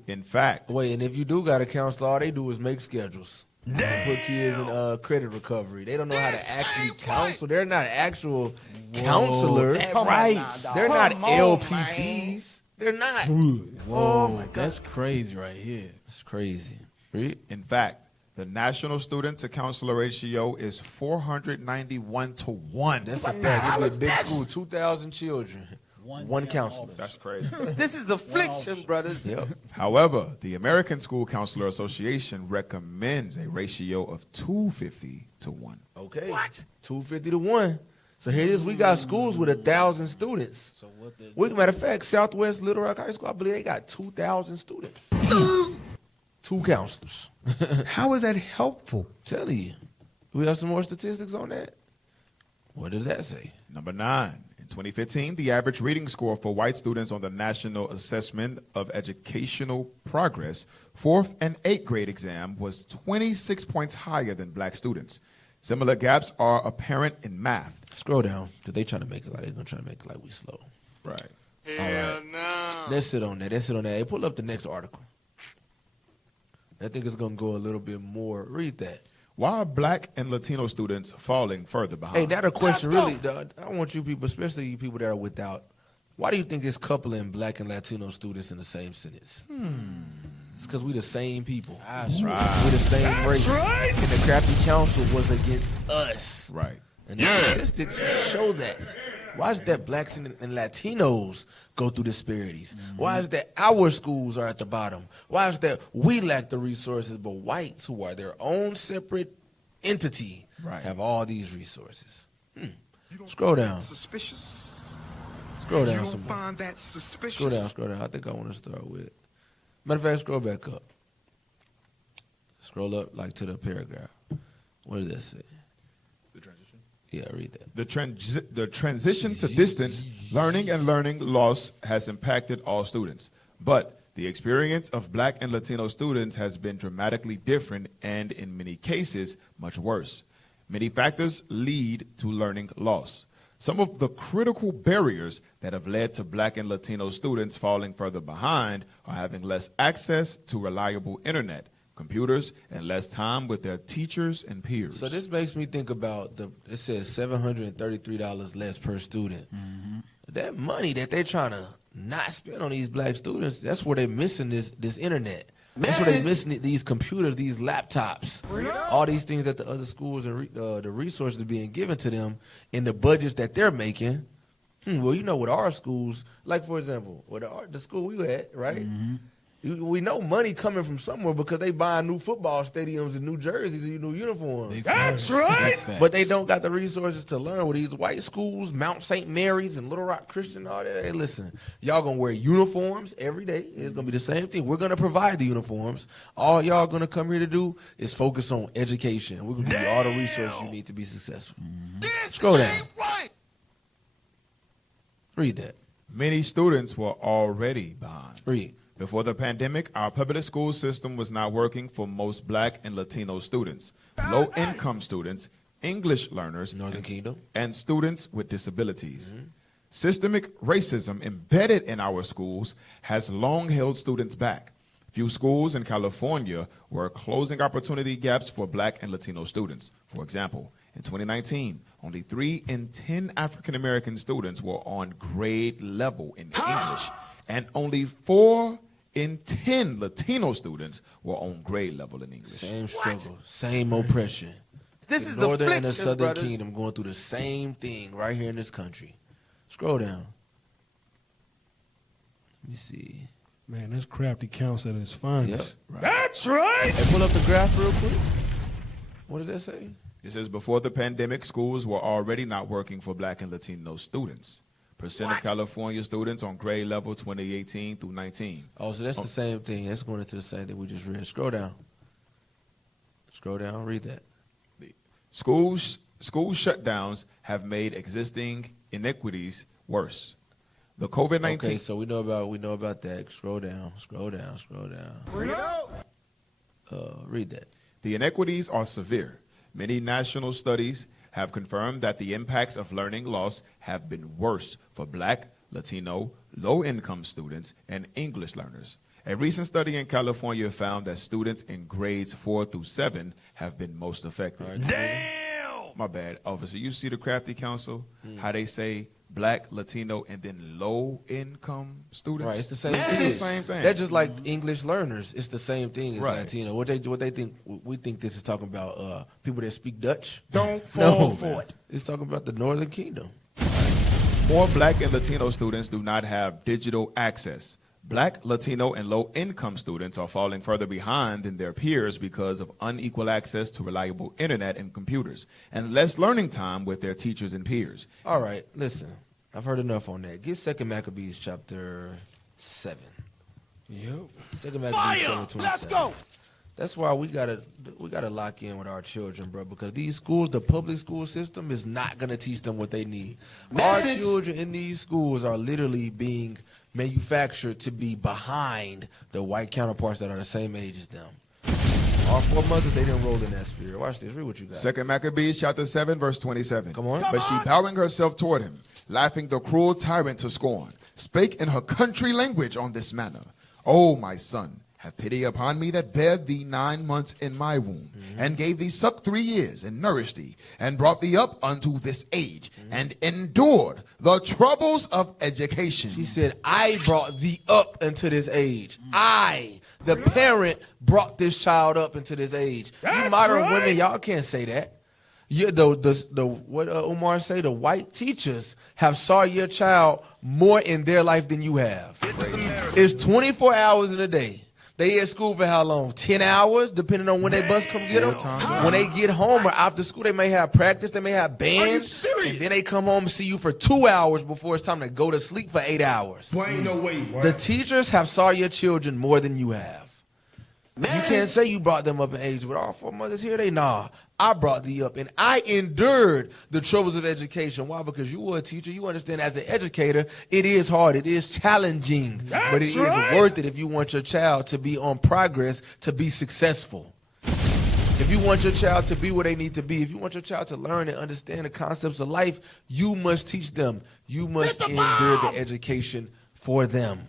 In fact, Wait, and if you do got a counselor, all they do is make schedules and put kids in credit recovery. They don't know how to actually counsel. They're not actual counselors. Right. They're not LPCs. They're not. Whoa, that's crazy right here. It's crazy. Read. in fact, the national student to counselor ratio is 491 to 1. That's a fact. It'd be a big school, 2,000 children, one counselor. That's crazy. This is affliction, brothers. Yep. However, the American School Counselor Association recommends a ratio of 250 to 1. Okay. What? 250 to 1. So here it is. We got schools with 1,000 students. So what the Matter of fact, Southwest Little Rock High School, I believe they got 2,000 students. 2 counselors. How is that helpful? Telling you. We have some more statistics on that? What does that say? Number 9. In 2015, the average reading score for white students on the National Assessment of Educational Progress 4th and 8th grade exam was 26 points higher than black students. Similar gaps are apparent in math. Scroll down, because they trying to make it like they're going to try to make it like we slow. Right. Hell no. Let's sit on that. Let's sit on that. Hey, pull up the next article. I think it's going to go a little bit more. Read that. Why are black and Latino students falling further behind? Hey, that a question really. I want you people, especially you people that are without, why do you think it's coupling black and Latino students in the same sentence? It's because we the same people. That's right. We the same race. And the crafty council was against us. Right. And the statistics show that. Why is that blacks and Latinos go through disparities? Why is that our schools are at the bottom? Why is that we lack the resources, but whites who are their own separate entity have all these resources? Scroll down. Suspicious. Scroll down You some don't more. find that suspicious. Scroll down. I think I want to start with. Matter of fact, scroll back up. Scroll up like to the paragraph. What does that say? The transition? Yeah, read that. The transition to distance learning and learning loss has impacted all students. But the experience of black and Latino students has been dramatically different and, in many cases, much worse. Many factors lead to learning loss. Some of the critical barriers that have led to black and Latino students falling further behind are having less access to reliable internet, computers, and less time with their teachers and peers. So this makes me think about it says $733 less per student. That money that they're trying to not spend on these black students, that's where they're missing this internet. That's where they're missing these computers, these laptops, all these things that the other schools and the resources are being given to them in the budgets that they're making. Well, you know, with our schools, like for example, with the school we at, right? We know money coming from somewhere because they buying new football stadiums and new jerseys and new uniforms. That's right. But they don't got the resources to learn with these white schools, Mount St. Mary's and Little Rock Christian, all that. Hey, listen, y'all gonna wear uniforms every day. It's gonna be the same thing. We're gonna provide the uniforms. All y'all gonna come here to do is focus on education. We're gonna give you all the resources you need to be successful. Scroll down. Read that. Many students were already behind. Read. Before the pandemic, our public school system was not working for most black and Latino students, low-income students, English learners, Northern Kingdom, and students with disabilities. Systemic racism embedded in our schools has long held students back. Few schools in California were closing opportunity gaps for black and Latino students. For example, in 2019, only 3 in 10 African-American students were on grade level in English, and only 4 in 10 Latino students were on grade level in English. Same struggle, same oppression. This the is Northern and the affliction, Southern brothers. Kingdom going through the same thing right here in this country. Scroll down. Let me see. Man, that's crafty counsel at its finest. Yep. That's right. Hey, pull up the graph real quick. What does that say? It says before the pandemic, schools were already not working for black and Latino students. Percent of California students on grade level 2018 through 19. Oh, so that's the same thing. That's going into the same thing we just read. Scroll down. Scroll down. Read that. School shutdowns have made existing inequities worse. The COVID-19. Okay, so we know about that. Scroll down. Read that. The inequities are severe. Many national studies have confirmed that the impacts of learning loss have been worse for Black, Latino, low-income students, and English learners. A recent study in California found that students in grades 4 through 7 have been most affected. Damn! My bad, officer. You see the Crafty Council, how they say Black, Latino, and then low-income students? Right, it's the same It's thing. the same thing. They're just like English learners. It's the same thing as Right. Latino. What they think, we think this is talking about people that speak Dutch. Don't fall for it. It's talking about the Northern Kingdom. More Black and Latino students do not have digital access. Black, Latino, and low-income students are falling further behind than their peers because of unequal access to reliable internet and computers, and less learning time with their teachers and peers. All right, listen. I've heard enough on that. Get 2 Maccabees chapter 7. Yep. 2 Maccabees Fire! 7:27. Let's go! That's why we gotta lock in with our children, bro. Because these schools, the public school system, is not gonna teach them what they need. Our children in these schools are literally being manufactured to be behind the white counterparts that are the same age as them. Our foremothers, they didn't roll in that spirit. Watch this. Read what you got. 2 Maccabees chapter 7, verse 27. Come on. But she, bowing herself toward him, laughing the cruel tyrant to scorn, spake in her country language on this manner. O my son, have pity upon me that bare thee 9 months in my womb, and gave thee suck 3 years, and nourished thee, and brought thee up unto this age, and endured the troubles of education. She said, I brought thee up into this age. I, the parent, brought this child up into this age. You modern women, y'all can't say that. What Umar say? The white teachers have saw your child more in their life than you have. It's 24 hours in a day. They at school for how long? 10 hours, depending on when they bus come get them. When they get home or after school, they may have practice, they may have band, and then they come home and see you for 2 hours before it's time to go to sleep for 8 hours. Boy, ain't no way. The teachers have saw your children more than you have. You can't say you brought them up in age, but all foremothers here, I brought thee up, and I endured the troubles of education. Why? Because you were a teacher. You understand, as an educator, it is hard. It is challenging, but it is worth it if you want your child to be on progress, to be successful. If you want your child to be where they need to be, if you want your child to learn and understand the concepts of life, you must teach them. You must endure the education for them.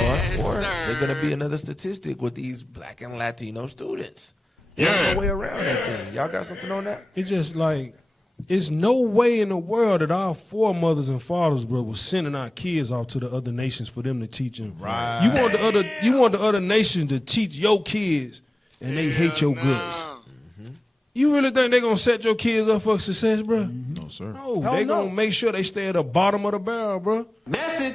Or they're going to be another statistic with these Black and Latino students. There's no way around that thing. Y'all got something on that? It's just like, it's no way in the world that our foremothers and fathers, bro, was sending our kids off to the other nations for them to teach them. Right. You want the other nations to teach your kids, and they hate your guts. You really think they're going to set your kids up for success, bro? No, sir. No, they're going to make sure they stay at the bottom of the barrel, bro.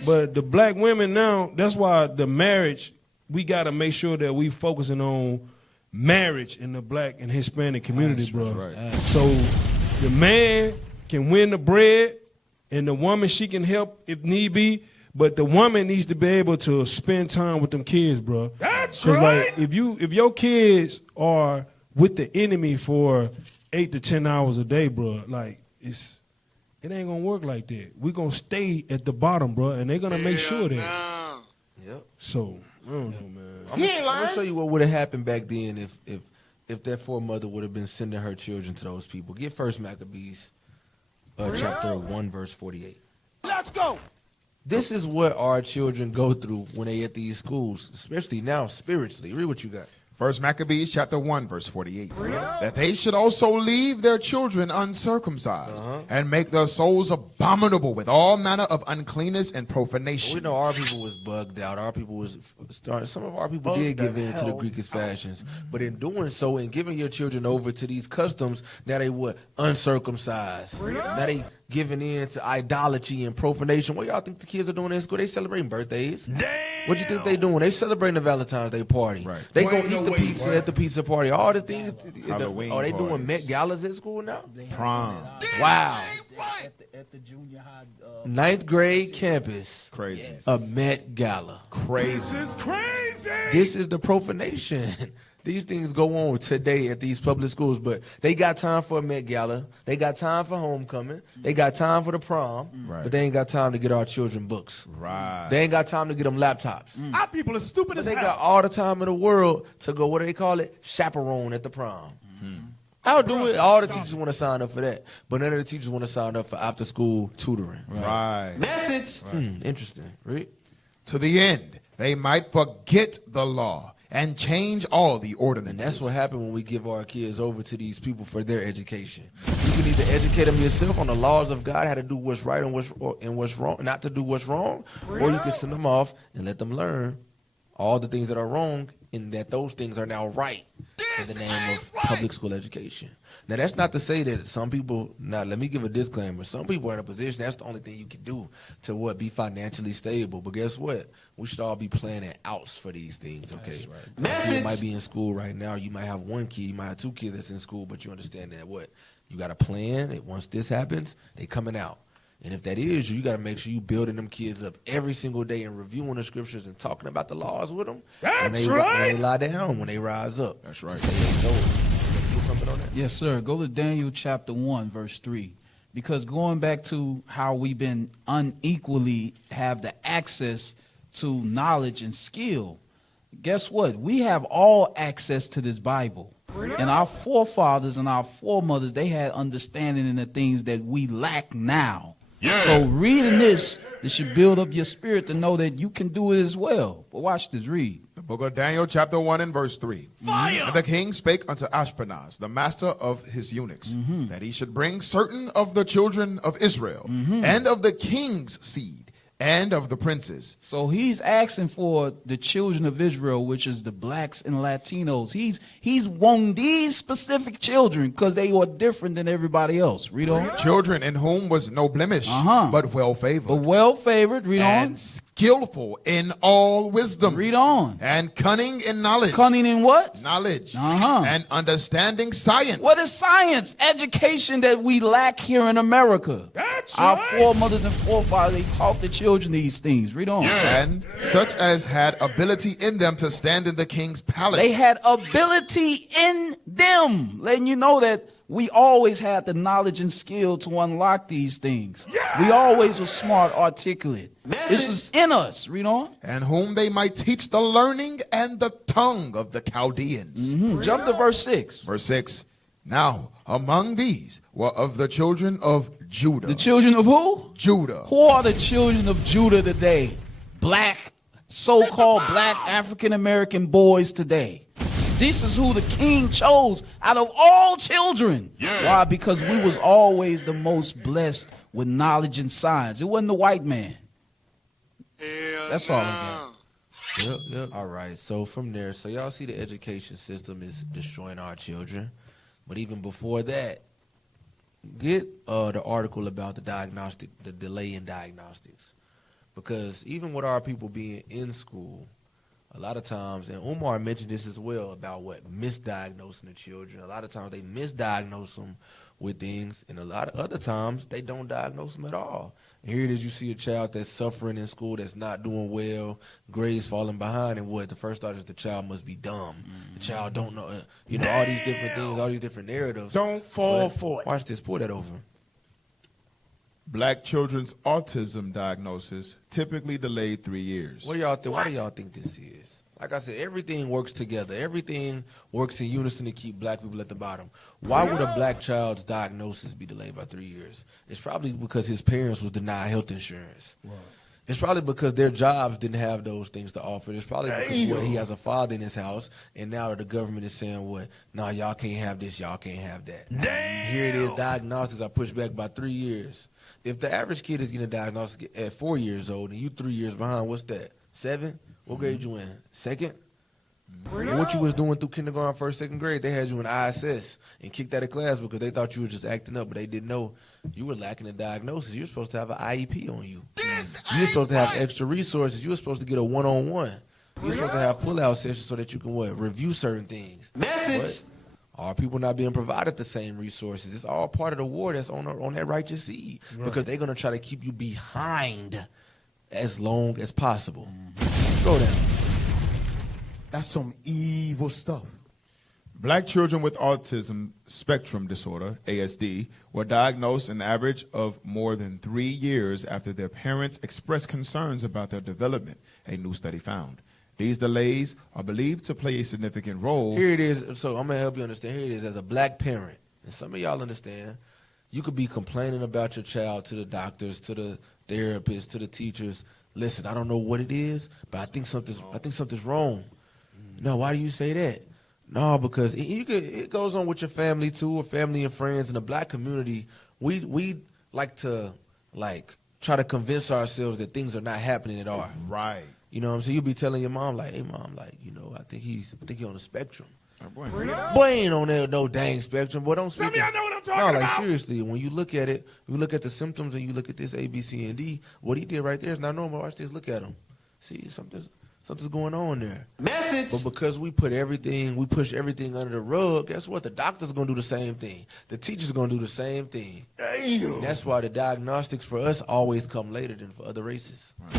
But the black women now, that's why the marriage, we got to make sure that we focusing on marriage in the Black and Hispanic community, bro. Right. So the man can win the bread, and the woman, she can help if need be, but the woman needs to be able to spend time with them kids, bro. That's 'Cause, right. like, if your kids are with the enemy for 8 to 10 hours a day, bro, like, it ain't gonna work like that. We gonna stay at the bottom, bro, and they're gonna make sure that. Yep. So I don't know, man. I'm gonna show you what would have happened back then if that foremother would have been sending her children to those people. Get 1 Maccabees chapter 1 verse 48. Let's go! This is what our children go through when they at these schools, especially now spiritually. Read what you got. 1 Maccabees chapter 1, verse 48. That they should also leave their children uncircumcised and make their souls abominable with all manner of uncleanness and profanation. We know our people was bugged out. Our people was some of our people did give in to the Greekest fashions, but in doing so and giving your children over to these customs, now they what? Uncircumcised. Now they giving in to idolatry and profanation. What y'all think the kids are doing in school? They celebrating birthdays. What you think they doing? They celebrating the Valentine's Day party. Right. They gonna eat the pizza at the pizza party. All the things. Halloween Are they doing parties. Met Galas at school now? Prom. Wow. At the junior high. 9th grade campus. Crazy. A Met Gala. Crazy. This is crazy! This is the profanation. These things go on today at these public schools, but they got time for a Met Gala. They got time for homecoming. They got time for the prom, but they ain't got time to get our children books. Right. They ain't got time to get them laptops. Our people are stupid But as they hell. got all the time in the world to go, what do they call it? Chaperone at the prom. I'll do it. All the teachers want to sign up for that, but none of the teachers want to sign up for after-school tutoring. Right. Message. Interesting, right? To the end, they might forget the law and change all the ordinances. And that's what happened when we give our kids over to these people for their education. You can either educate them yourself on the laws of God, how to do what's right and what's wrong, not to do what's wrong, or you can send them off and let them learn all the things that are wrong and that those things are now right in the name of public school education. Now, that's not to say that some people, now let me give a disclaimer, some people are in a position, that's the only thing you can do to be financially stable. But guess what? We should all be planning outs for these things, okay? Right. A kid might be in school right now. You might have one kid, you might have two kids that's in school, but you understand that you got a plan that once this happens, they coming out. And if that is you got to make sure you building them kids up every single day and reviewing the scriptures and talking about the laws with them. When they lie down, when they rise up. That's right. Say they sold. Do something on that? Yes, sir. Go to Daniel chapter 1, verse 3. Because going back to how we've been unequally have the access to knowledge and skill, guess what? We have all access to this Bible. And our forefathers and our foremothers, they had understanding in the things that we lack now. Yeah. So reading this should build up your spirit to know that you can do it as well. But watch this, read. The book of Daniel, chapter 1 and verse 3. Fire! And the king spake unto Ashpenaz, the master of his eunuchs, that he should bring certain of the children of Israel, and of the king's seed, and of the princes. So he's asking for the children of Israel, which is the blacks and Latinos. He's wanting these specific children because they are different than everybody else. Read on. Children in whom was no blemish, but well favored. But well favored. Read on. And skillful in all wisdom. Read on. And cunning in knowledge. Cunning in what? Knowledge. And understanding science. What is science? Education that we lack here in America. That's Our right. foremothers and forefathers, they taught the children these things. Read on. And such as had ability in them to stand in the king's palace. They had ability in them, letting you know that we always had the knowledge and skill to unlock these things. Yeah. We always were smart, articulate. This is in us. Read on. And whom they might teach the learning and the tongue of the Chaldeans. Jump to verse 6. Verse 6. Now, among these were of the children of Judah. The children of who? Judah. Who are the children of Judah today? Black, so-called black African-American boys today. This is who the king chose out of all children. Yeah. Why? Because we was always the most blessed with knowledge and science. It wasn't the white man. That's all I got. Yep. All right. So from there, so y'all see the education system is destroying our children. But even before that, get the article about the delay in diagnostics. Because even with our people being in school, a lot of times, and Umar mentioned this as well about misdiagnosing the children. A lot of times they misdiagnose them with things, and a lot of other times they don't diagnose them at all. And here it is, you see a child that's suffering in school, that's not doing well, grades falling behind, and the first thought is the child must be dumb. The child don't know, all these different things, all these different narratives. Don't fall for it. Watch this, pull that over. Black children's autism diagnosis typically delayed 3 years. What do y'all think? Why do y'all think this is? Like I said, everything works together. Everything works in unison to keep black people at the bottom. Why would a black child's diagnosis be delayed by 3 years? It's probably because his parents was denied health insurance. Right. It's probably because their jobs didn't have those things to offer. It's probably because he has a father in his house, and now the government is saying, no, y'all can't have this, y'all can't have that. Damn. Here it is, diagnoses are pushed back by 3 years. If the average kid is getting diagnosed at 4 years old and you 3 years behind, what's that? 7? What grade you in? Second? What you was doing through kindergarten, first, second grade, they had you in ISS and kicked out of class because they thought you were just acting up, but they didn't know you were lacking a diagnosis. You're supposed to have an IEP on you. You're supposed to have extra resources. You're supposed to get a one-on-one. You're supposed to have pull-out sessions so that you can review certain things. Message. But are people not being provided the same resources? It's all part of the war that's on that righteous seed because they're going to try to keep you behind as long as possible. Let's go down. That's some evil stuff. Black children with autism spectrum disorder, ASD, were diagnosed an average of more than 3 years after their parents expressed concerns about their development, a new study found. These delays are believed to play a significant role. Here it is. So I'm going to help you understand. Here it is. As a black parent, and some of y'all understand, you could be complaining about your child to the doctors, to the therapists, to the teachers. Listen, I don't know what it is, but I think something's wrong. No, why do you say that? No, because it goes on with your family too, or family and friends. In the black community, we like to try to convince ourselves that things are not happening at all. Right. You know what I'm saying? You'll be telling your mom, like, hey mom, like, you know, I think he's on the spectrum. Oh, boy. Boy ain't on there no dang spectrum. Boy, don't speak. I know what I'm talking no, like about. seriously, when you look at it, you look at the symptoms and you look at this A, B, C, and D, what he did right there is not normal. Watch this, look at him. See, something's going on there. Message. But because we push everything under the rug, guess what? The doctor's gonna do the same thing. The teacher's gonna do the same thing. Damn. That's why the diagnostics for us always come later than for other races. Right.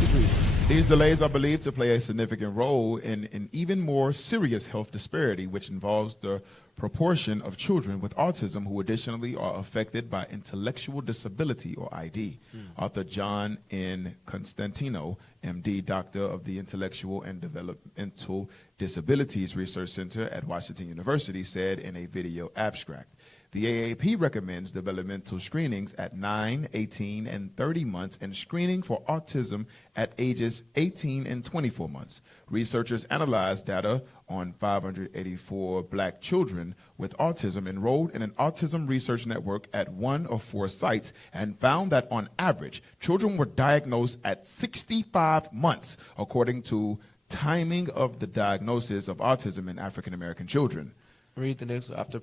Keep reading. These delays are believed to play a significant role in an even more serious health disparity, which involves the proportion of children with autism who additionally are affected by intellectual disability, or ID. Author John N. Constantino, MD, Doctor of the Intellectual and Developmental Disabilities Research Center at Washington University, said in a video abstract. The AAP recommends developmental screenings at 9, 18, and 30 months and screening for autism at ages 18 and 24 months. Researchers analyzed data on 584 black children with autism enrolled in an autism research network at one of 4 sites and found that on average, children were diagnosed at 65 months, according to timing of the diagnosis of autism in African American children. Read the next. After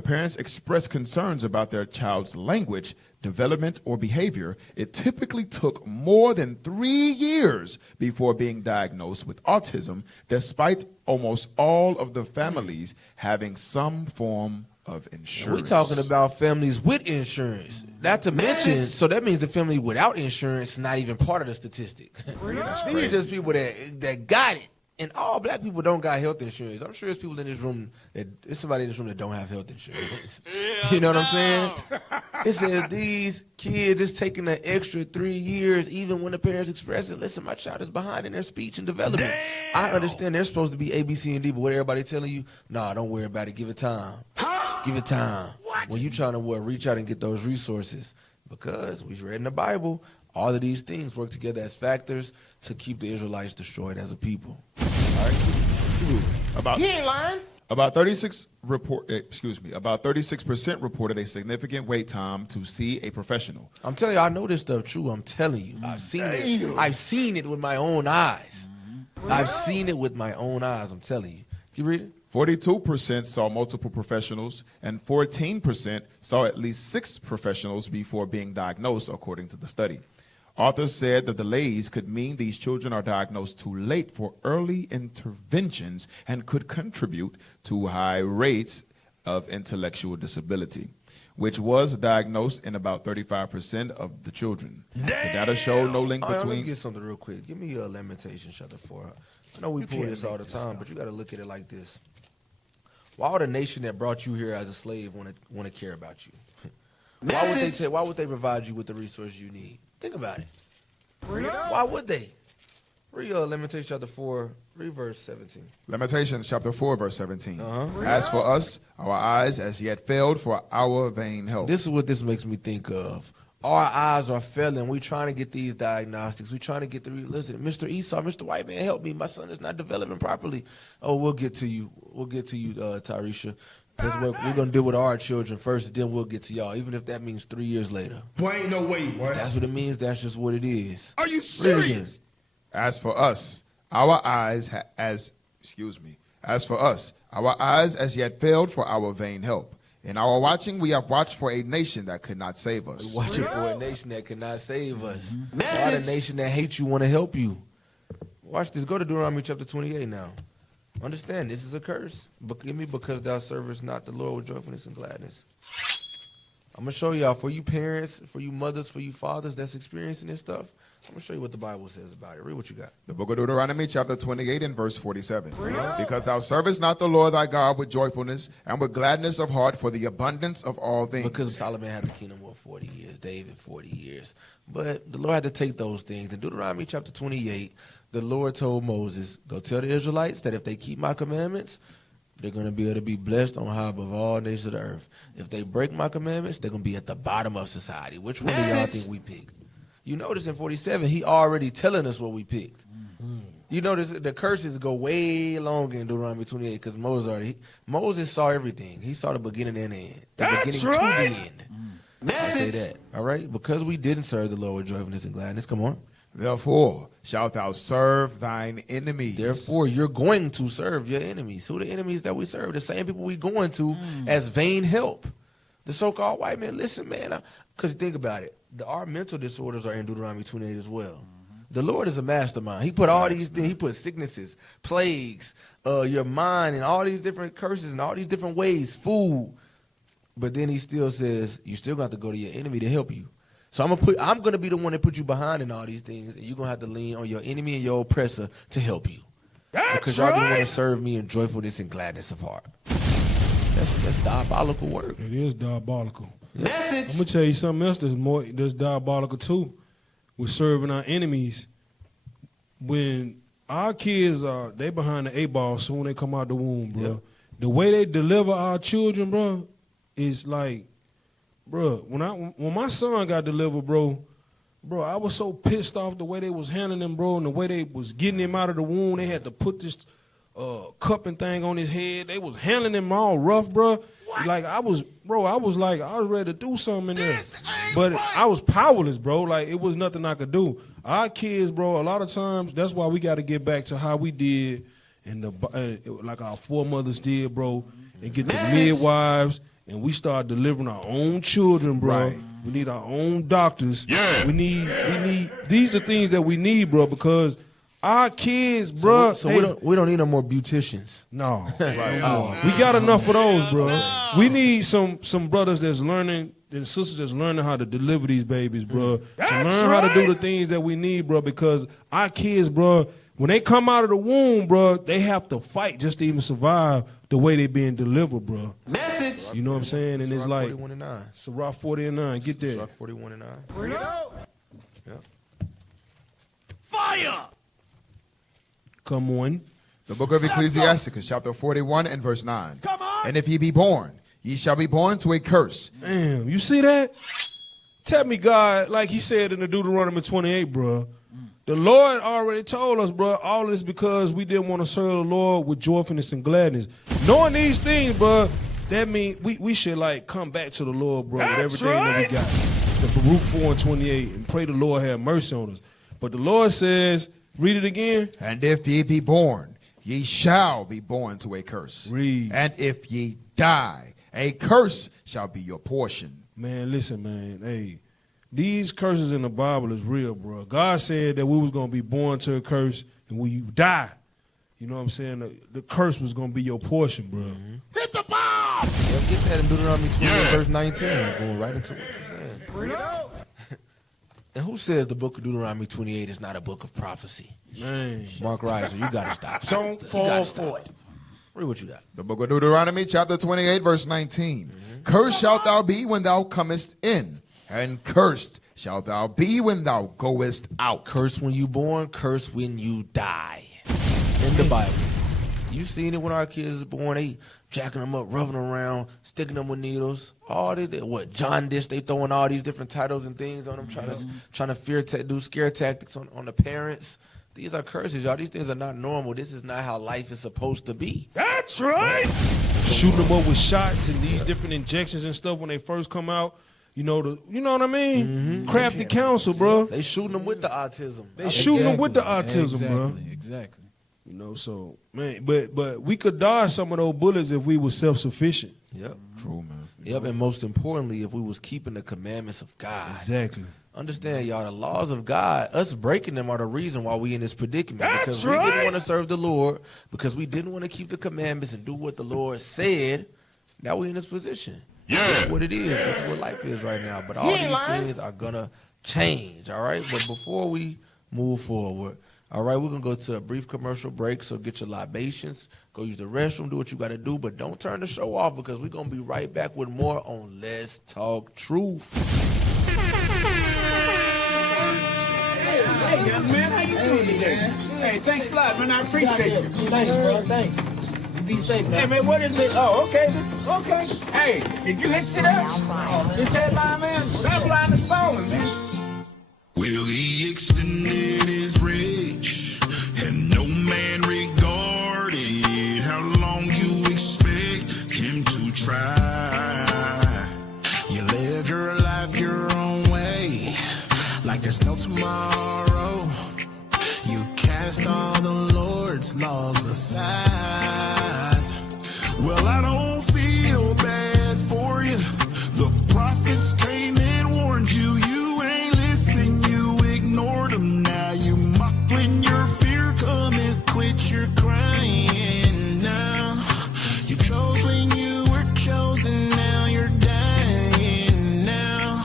parents express concerns about their child's language, development, or behavior, it typically took more than 3 years before being diagnosed with autism, despite almost all of the families having some form of insurance. We're talking about families with insurance. Not to mention, so that means the family without insurance not even part of the statistic. These are just people that got it. And all black people don't got health insurance. I'm sure there's people in this room there's somebody in this room that don't have health insurance. You know what I'm saying? It says these kids is taking an extra 3 years, even when the parents express it. Listen, my child is behind in their speech and development. Damn. I understand they're supposed to be A, B, C, and D, but what everybody telling you, nah, don't worry about it. Give it time. Huh? Give it time. What? When you trying to reach out and get those resources, because we read in the Bible, all of these things work together as factors to keep the Israelites destroyed as a people. All right, keep moving. You ain't lying. About 36% reported a significant wait time to see a professional. I'm telling you, I know this stuff true. I'm telling you, I've seen it. I've seen it with my own eyes. I've seen it with my own eyes. I'm telling you. Keep reading. 42% saw multiple professionals, and 14% saw at least 6 professionals before being diagnosed, according to the study. Authors said the delays could mean these children are diagnosed too late for early interventions and could contribute to high rates of intellectual disability, which was diagnosed in about 35% of the children. Damn. The data showed no link between... Let me get something real quick. Give me Lamentation chapter 4. I know we pull this all the time, but you got to look at it like this. Why would a nation that brought you here as a slave want to care about you? Why would they provide you with the resources you need? Think about it. Why would they? Read Lamentation chapter 4, read verse 17. Lamentations chapter 4, verse 17. As for us, our eyes as yet failed for our vain help. This is what this makes me think of. Our eyes are failing. We're trying to get these diagnostics. We're trying to get listen, Mr. Esau, Mr. White Man, help me. My son is not developing properly. Oh, we'll get to you. We'll get to you, Tyresha. We're going to deal with our children first, then we'll get to y'all, even if that means 3 years later. Boy, ain't no way, boy. If that's what it means, that's just what it is. Are you serious? As for us, our eyes as yet failed for our vain help. In our watching, we have watched for a nation that could not save us. We're watching for a nation that could not save us. Not a nation that hates you, want to help you. Watch this. Go to Deuteronomy chapter 28 now. Understand, this is a curse. But give me because thou servest not the Lord with joyfulness and gladness. I'm going to show y'all, for you parents, for you mothers, for you fathers that's experiencing this stuff, I'm going to show you what the Bible says about it. Read what you got. The book of Deuteronomy, chapter 28 and verse 47. Because thou servest not the Lord thy God with joyfulness and with gladness of heart for the abundance of all things. Because Solomon had the kingdom for 40 years, David 40 years. But the Lord had to take those things. In Deuteronomy chapter 28, the Lord told Moses, go tell the Israelites that if they keep my commandments, they're going to be able to be blessed on high above all nations of the earth. If they break my commandments, they're going to be at the bottom of society. Which one do y'all think we picked? You notice in 47, he already telling us what we picked. You notice the curses go way longer in Deuteronomy 28 because Moses saw everything. He saw the beginning and the end. The beginning to the end. I say that. All right? Because we didn't serve the Lord with joyfulness and gladness. Come on. Therefore shalt thou serve thine enemies. Therefore, you're going to serve your enemies. Who are the enemies that we serve? The same people we going to as vain help. The so-called white man. Listen, man, because think about it. Our mental disorders are in Deuteronomy 28 as well. The Lord is a mastermind. He put all these things. He put sicknesses, plagues, your mind, and all these different curses and all these different ways, food. But then he still says, you still got to go to your enemy to help you. So I'm gonna be the one that put you behind in all these things, and you're gonna have to lean on your enemy and your oppressor to help you. Because y'all gonna want to serve me in joyfulness and gladness of heart. That's diabolical work. It is diabolical. Message. I'm gonna tell you something else that's diabolical too. We're serving our enemies. When our kids they behind the 8-ball soon they come out the womb, bro. Yep. The way they deliver our children, bro, is like, bro, when my son got delivered, bro, I was so pissed off the way they was handling him, bro, and the way they was getting him out of the womb. They had to put this cupping thing on his head. They was handling him all rough, bro. What? Like I was ready to do something in there, but I was powerless, bro. Like it was nothing I could do. Our kids, bro, a lot of times that's why we got to get back to how we did, and like our foremothers did, bro, and get the midwives. And we start delivering our own children, bro. Right. We need our own doctors. Yeah. We need. These are things that we need, bro, because our kids, bro. So we don't need no more beauticians. No, right. We got enough of those, bro. We need some brothers that's learning and sisters that's learning how to deliver these babies, bro. To learn how to do the things that we need, bro. Because our kids, bro, when they come out of the womb, bro, they have to fight just to even survive the way they being delivered, bro. Message. You know what I'm saying? And it's like 41 and 9. Sirach 40 and 9. Get that. Sirach 41 and 9. Yep. Fire! Come on. The book of Ecclesiasticus, chapter 41 and verse 9. Come on. And if ye be born, ye shall be born to a curse. Damn, you see that? Tell me, God, like he said in the Deuteronomy 28, bro. The Lord already told us, bro, all this because we didn't want to serve the Lord with joyfulness and gladness. Knowing these things, bro, that means we should, like, come back to the Lord, bro, with everything that we got. The Baruch 4 and 28, and pray the Lord have mercy on us. But the Lord says, read it again. And if ye be born, ye shall be born to a curse. Read. And if ye die, a curse shall be your portion. Man, listen, man, hey. These curses in the Bible is real, bro. God said that we was going to be born to a curse, and when you die, you know what I'm saying, the curse was going to be your portion, bro. Hit the bomb! Yep, get that in Deuteronomy 28, verse 19. Going right into what you're saying. And who says the book of Deuteronomy 28 is not a book of prophecy? Man. Mark Reiser, you got to stop. Don't fall for it. Read what you got. The book of Deuteronomy, chapter 28, verse 19. Cursed shalt thou be when thou comest in, and cursed shalt thou be when thou goest out. Curse when you born, curse when you die. In the Bible. You seen it when our kids is born, they jacking them up, roughing them around, sticking them with needles. All this, what, John Dish, they throwing all these different titles and things on them, trying to do scare tactics on the parents. These are curses, y'all. These things are not normal. This is not how life is supposed to be. That's right! Shooting them up with shots and these different injections and stuff when they first come out. You know what I mean? Crafty counsel, bro. They shooting them with the autism. They shooting them with the autism, bro. Exactly. You know, so man, but we could dodge some of those bullets if we were self-sufficient. Yep. True, man. Yep, and most importantly, if we was keeping the commandments of God. Exactly. Understand, y'all, the laws of God, us breaking them are the reason why we in this predicament. That's because right. we didn't want to serve the Lord, because we didn't want to keep the commandments and do what the Lord said. Now we in this position. Yeah. That's what it is. That's what life is right now. But all these things are going to change, all right? But before we move forward. All right, we're going to go to a brief commercial break, so get your libations, go use the restroom, do what you got to do, but don't turn the show off because we're going to be right back with more on Let's Talk Truth. Hey, young man, how you doing today? Hey, thanks a lot, man. I appreciate you. Thanks, bro. Thanks. You be safe, man. Hey, man, what is it? Oh, okay. Okay. Hey, did you hit it up? This headline, man? That line is falling, man. Well, he extended his reach, and no man regarded how long you expect him to try. You live your life your own way, like there's no tomorrow. You cast all the Lord's laws aside. Well, I don't feel bad for you. The prophets came and warned you. You ain't listen, you ignored them. Now you mock when your fear come and quit your crying. Now you chose when you were chosen. Now you're dying. Now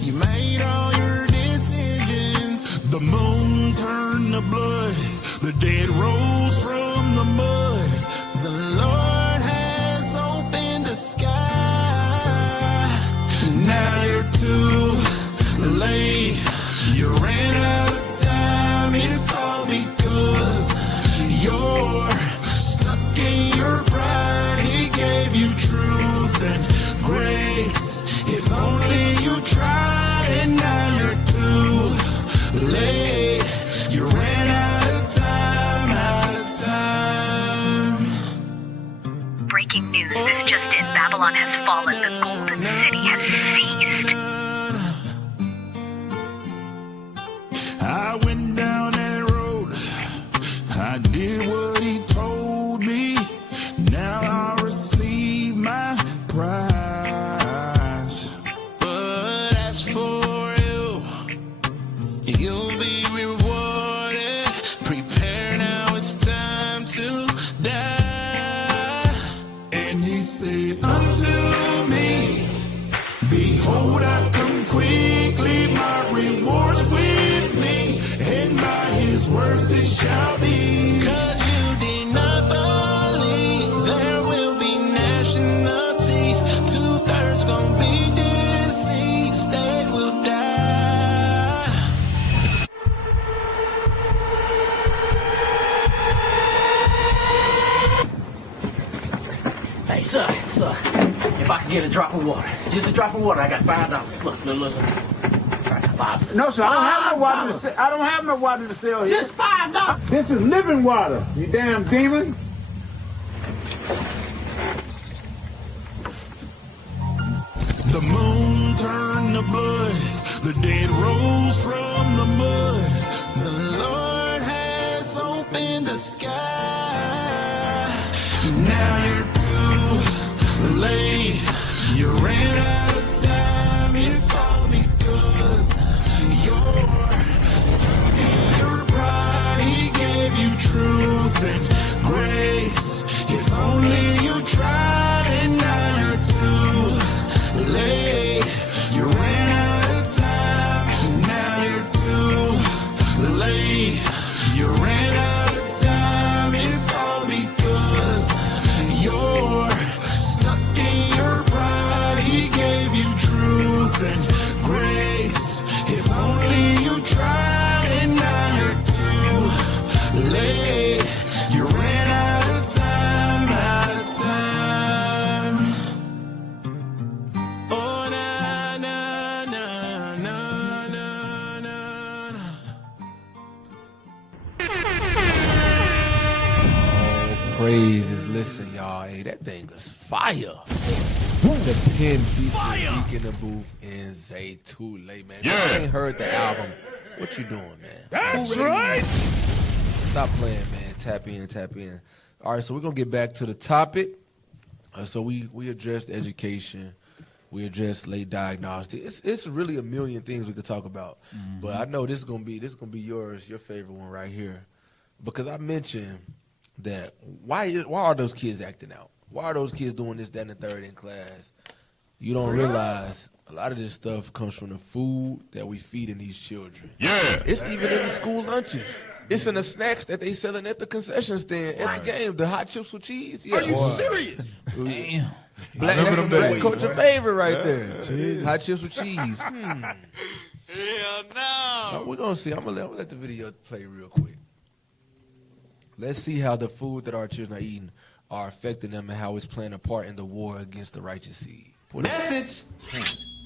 you made all your decisions. The moon turned to blood. The dead rose from the mud. The Lord has opened the sky. Now you're too late. You ran out of time. It's all because you're stuck in your pride. He gave you truth and grace. If only you tried, and now you're too late. You ran out of time, out of time. Breaking news, this just in. Babylon has fallen. The golden city has ceased. I went down that road. I did what he told me. Now I receive my prize. But as for you, you'll be rewarded. Prepare now, it's time to die. And he said unto me, behold, I come quickly, my reward's with me, and by his words it shall be. 'Cause you did not believe, there will be gnashing of teeth. 2/3 gonna be deceased, they will die. Hey, sir, if I could get a drop of water, just a drop of water, I got $5. Look. $5. No, sir, I don't have no water to sell. I don't have no water to sell here. Just $5. This is living water, you damn demon. The moon turned to blood. The dead rose from the mud. The Lord has opened the sky. Now you're too late. You ran out of time. It's all because you're stuck in your pride. He gave you truth and grace. If only you tried, and now you're too late. You ran out of time. Now you're too late. You ran out of time. It's all because you're stuck in your pride. He gave you truth and grace. If only you tried, and now you're too late. You ran out of time, out of time. Oh, na, na, na, na, na, na, na. Praises. Listen, y'all. Hey, that thing is fire. The pen featuring Week in the Booth and Zay Too Late, man. If you ain't heard the album, what you doing, man? That's right. Stop playing, man. Tap in. All right, so we're going to get back to the topic. So we addressed education. We addressed late diagnostics. It's really a million things we could talk about. Mm-hmm. But I know this is gonna be your favorite one right here. Because I mentioned that why are those kids acting out? Why are those kids doing this, that, and the third in class? You don't realize a lot of this stuff comes from the food that we feeding these children. Yeah. It's even in the school lunches. It's in the snacks that they selling at the concession stand at the game. The hot chips with cheese. Yeah. Are you serious? Damn. That's a black culture favorite right there. Hot chips with cheese. Hell no. We're going to see. I'm going to let the video play real quick. Let's see how the food that our children are eating are affecting them and how it's playing a part in the war against the righteous seed. Message.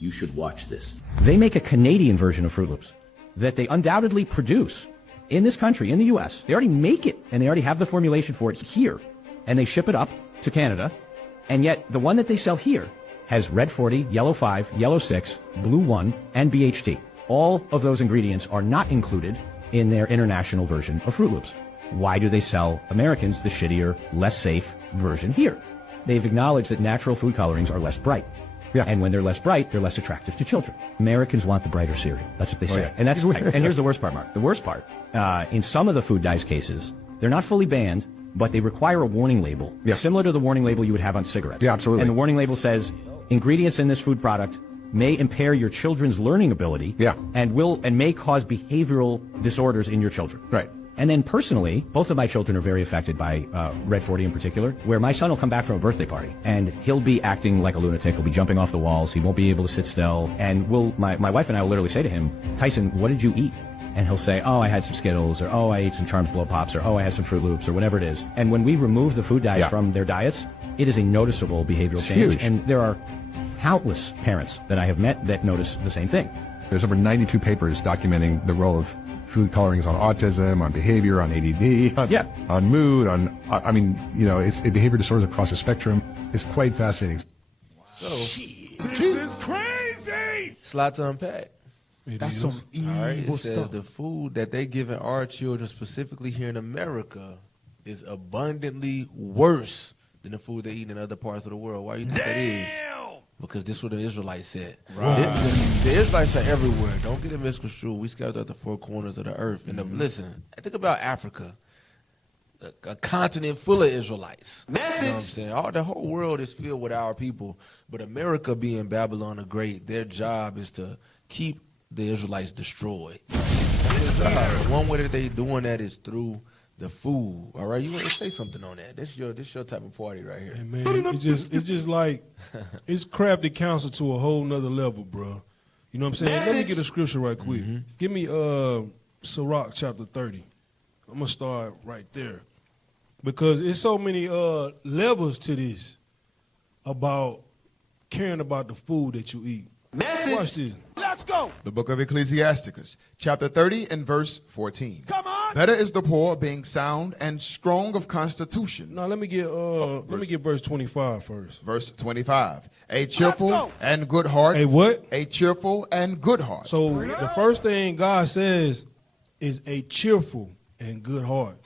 You should watch this. They make a Canadian version of Fruit Loops that they undoubtedly produce in this country, in the U.S. They already make it, and they already have the formulation for it here. And they ship it up to Canada. And yet, the one that they sell here has red 40, yellow 5, yellow 6, blue 1, and BHT. All of those ingredients are not included in their international version of Fruit Loops. Why do they sell Americans the shittier, less safe version here? They've acknowledged that natural food colorings are less bright. Yeah. And when they're less bright, they're less attractive to children. Americans want the brighter cereal. That's what they say. Yeah. And that's and here's the worst part, Mark. The worst part, in some of the food dyes cases, they're not fully banned, but they require a warning label, similar to the warning label you would have on cigarettes. Yeah, absolutely. And the warning label says, ingredients in this food product may impair your children's learning ability and may cause behavioral disorders in your children. Right. And then personally, both of my children are very affected by Red 40 in particular, where my son will come back from a birthday party and he'll be acting like a lunatic. He'll be jumping off the walls. He won't be able to sit still. And my wife and I will literally say to him, Tyson, what did you eat? And he'll say, oh, I had some Skittles, or oh, I ate some Charms Blow Pops, or oh, I had some Fruit Loops, or whatever it is. And when we remove the food dyes from their diets, it is a noticeable behavioral change. Huge. And there are countless parents that I have met that notice the same thing. There's over 92 papers documenting the role of food colorings on autism, on behavior, on ADD, on mood, it's behavior disorders across the spectrum. It's quite fascinating. So, This is crazy. it's a lot to unpack. That's All right, it says the food that they giving our children, specifically here in America, is abundantly worse than the food they eat in other parts of the world. Why do you think that is? Because this is what the Israelites said. Right. The Israelites are everywhere. Don't get it misconstrued. We scattered at the four corners of the earth. And listen, think about Africa, a continent full of Israelites. Message. You know what I'm saying? The whole world is filled with our people. But America, being Babylon the Great, their job is to keep the Israelites destroyed. That's their job. One way that they doing that is through the food. All right, you want to say something on that? This your type of party right here. Hey man, it's just like it's crafty counsel to a whole nother level, bro. You know what I'm saying? Let me get a scripture right quick. Give me Sirach chapter 30. I'm gonna start right there because it's so many levels to this about caring about the food that you eat. Watch this. Let's go. The book of Ecclesiasticus, chapter 30 and verse 14. Come on. Better is the poor being sound and strong of constitution. Now let me get verse 25 first. Verse 25. A cheerful and good heart. A what? A cheerful and good heart. So the first thing God says is a cheerful and good heart.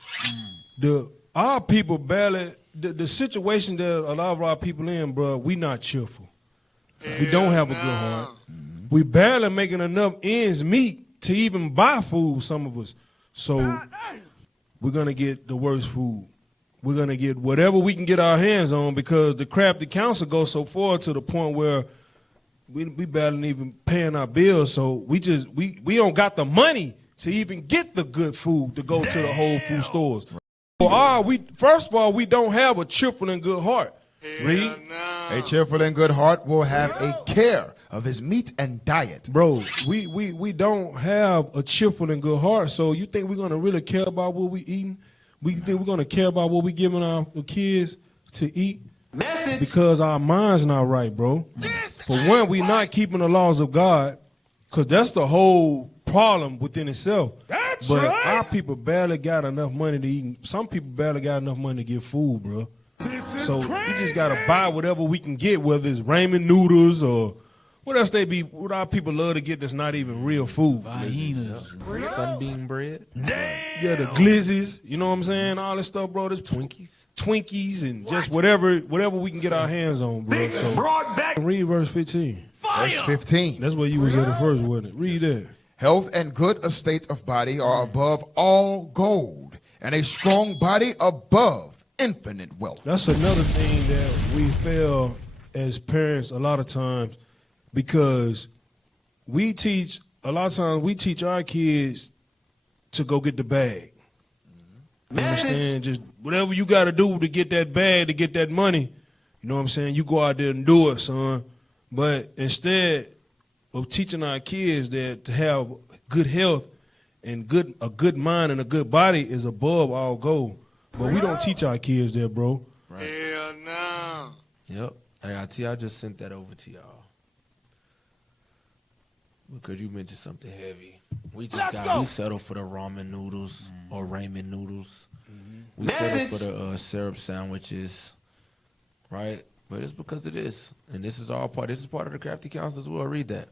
Our people barely, the situation that a lot of our people in, bro, we not cheerful. We don't have a good heart. We barely making enough ends meet to even buy food, some of us. So we're going to get the worst food. We're going to get whatever we can get our hands on because the crafty counsel goes so far to the point where we barely even paying our bills. So we don't got the money to even get the good food to go to the whole food stores. First of all, we don't have a cheerful and good heart. Read. A cheerful and good heart will have a care of his meat and diet. Bro, we don't have a cheerful and good heart, so you think we're going to really care about what we eating? We think we're going to care about what we giving our kids to eat? Message. Because our mind's not right, bro. For one, we not keeping the laws of God, because that's the whole problem within itself. That's but right. Our people barely got enough money to eat. Some people barely got enough money to get food, bro. So we just gotta buy whatever we can get, whether it's ramen noodles or what else what our people love to get that's not even real food. Sunbeam bread. Yeah, the glizzies, you know what I'm saying? All this stuff, bro. This Twinkies and just whatever we can get our hands on, bro. So read verse 15. Verse 15. That's where you was at first, wasn't it? Read that. Health and good estate of body are above all gold, and a strong body above infinite wealth. That's another thing that we fail as parents a lot of times. because we teach a lot of times we teach our kids to go get the bag. You understand? Just whatever you got to do to get that bag, to get that money. You know what I'm saying? You go out there and do it, son. But instead of teaching our kids that to have good health and a good mind and a good body is above all goal. But we don't teach our kids that, bro. Right. Hell no. Yep. I just sent that over to y'all. Because you mentioned something heavy. We settle for the ramen noodles or ramen noodles. We settle for the syrup sandwiches, right? But it's because of this. And this is part of the Crafty Council as well. Read that.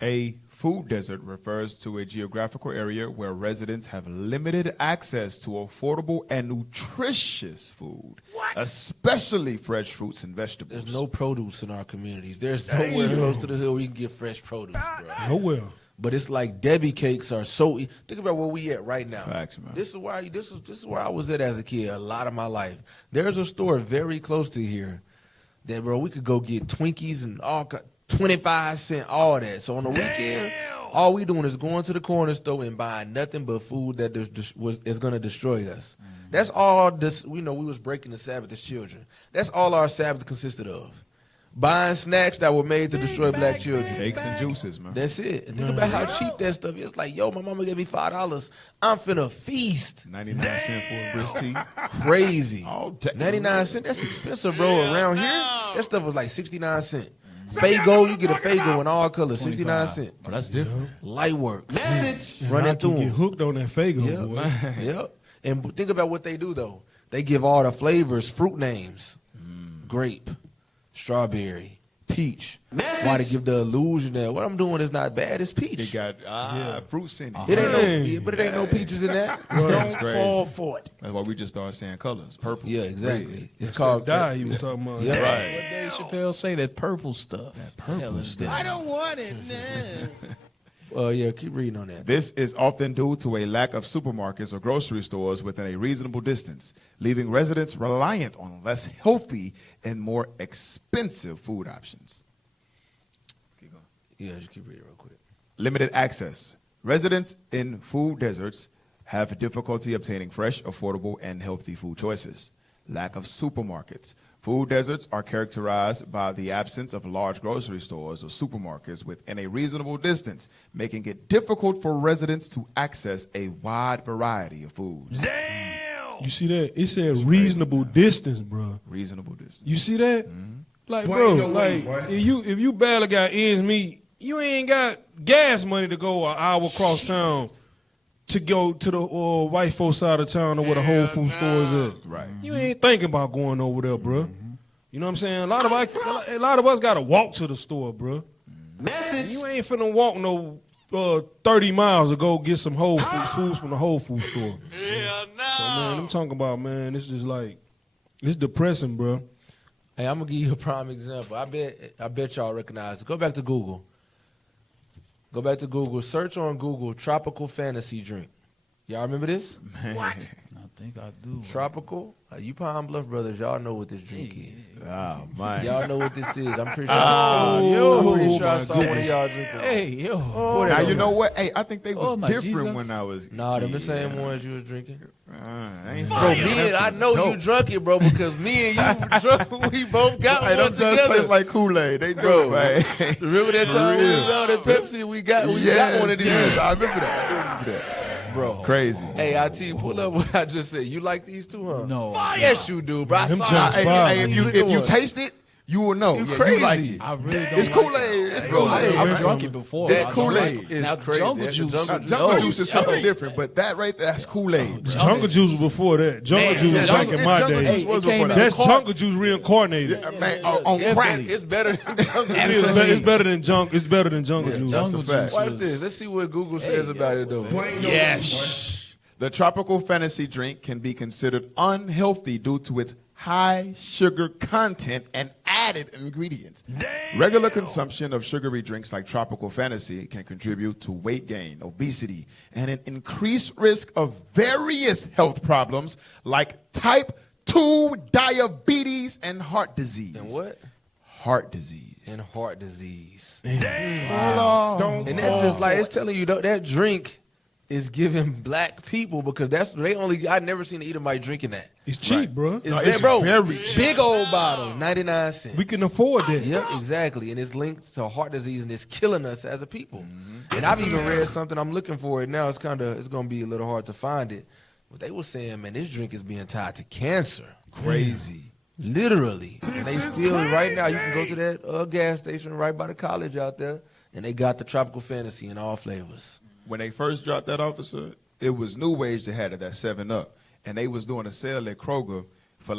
A food desert refers to a geographical area where residents have limited access to affordable and nutritious food, especially fresh fruits and vegetables. There's no produce in our communities. There's nowhere close to the hill we can get fresh produce, bro. Nowhere. But it's like Debbie cakes are so. Think about where we at right now. Facts, man. This is where I was at as a kid. A lot of my life. There's a store very close to here that, bro, we could go get Twinkies and all 25 cents, all that. So on the weekend, all we doing is going to the corner store and buying nothing but food that is going to destroy us. That's all this. We know we was breaking the Sabbath as children. That's all our Sabbath consisted of. Buying snacks that were made to destroy black children. Cakes and juices, man. That's it. And think about how cheap that stuff is. Like, yo, my mama gave me $5. I'm finna feast. 99 cents for a brisk tea. Crazy. Oh, 99 cents, that's expensive, bro. Around here, that stuff was like 69 cents. Fago, you get a Fago in all colors, 69 cents. Oh, that's different. Light work. Running through get hooked on that Fago, boy. Yep. And think about what they do, though. They give all the flavors fruit names. Grape, strawberry, peach. Why to give the illusion that what I'm doing is not bad, it's peach. It got fruits in it. It ain't but it ain't no peaches in that. Don't fall for it. That's why we just started saying colors. Purple. Yeah, exactly. Red. It's called dye you were talking about. Yeah. Right. What Dave Chappelle say? That purple stuff. That purple stuff. I don't want it now. Yeah, keep reading on that. This is often due to a lack of supermarkets or grocery stores within a reasonable distance, leaving residents reliant on less healthy and more expensive food options. Keep going. Yeah, just keep reading real quick. Limited access. Residents in food deserts have difficulty obtaining fresh, affordable, and healthy food choices. Lack of supermarkets. Food deserts are characterized by the absence of large grocery stores or supermarkets within a reasonable distance, making it difficult for residents to access a wide variety of foods. Damn! You see that? It said reasonable distance, bro. Reasonable distance. You see that? Like, bro, if you barely got ends meet, you ain't got gas money to go an hour across town to go to the white folks side of town or where the Whole Food store is at. Right. You ain't thinking about going over there, bro. You know what I'm saying? A lot of us got to walk to the store, bro. You ain't finna walk no 30 miles to go get some Whole Foods from the Whole Food store. Hell no. So, man, I'm talking about, man, it's just like, it's depressing, bro. Hey, I'm gonna give you a prime example. I bet y'all recognize it. Go back to Google. Search on Google tropical fantasy drink. Y'all remember this? What? I think I do. Tropical? You Pine Bluff brothers, y'all know what this drink is. Oh, man. Y'all know what this is. I'm pretty sure. I'm pretty sure I saw one of y'all drinking. Hey, yo. Now, you know what? Hey, I think they was different Jesus. when I was. Nah, them the same ones you was drinking. I Bro, I know you drunk it, bro, because me and you drunk. We both got one them together. just taste like Kool-Aid. They do, man. Remember that time we was out at Pepsi? We got one of these. Yes, I remember that. Bro. Crazy. Hey, IT, pull up what I just said. You like these too, huh? No. Yes, you do, bro. If you taste it, you will know. You crazy. You like it. I really don't. It's Kool-Aid. It's Kool-Aid. I've drunk it before. That's Kool-Aid. Now, crazy. Jungle Juice. Jungle Juice is something different, but that right there, that's Kool-Aid. Jungle Juice was before that. Jungle Juice was back in my day. That's Jungle Juice reincarnated. On crack. It's better than It's better than Jungle. It's better than Jungle Juice. Jungle Juice. Watch this. Let's see what Google says about it, though. Yes. The tropical fantasy drink can be considered unhealthy due to its high sugar content and added ingredients. Regular consumption of sugary drinks like tropical fantasy can contribute to weight gain, obesity, and an increased risk of various health problems like type 2 diabetes and heart disease. And what? heart disease. And heart disease. Wow. And that's just like, it's telling you that drink is giving black people, because I've never seen an Edomite drinking that. It's cheap, bro. It's very cheap. Big old bottle, 99 cents. We can afford that. Yep, exactly. And it's linked to heart disease, and it's killing us as a people. And I've even read something, I'm looking for it now. It's going to be a little hard to find it. But they were saying, man, this drink is being tied to cancer. Crazy. Literally. And they still, right now, you can go to that gas station right by the college out there, and they got the Tropical Fantasy in all flavors. When they first dropped that, officer, it was New Wage that had it, that 7-Up. And they was doing a sale at Kroger for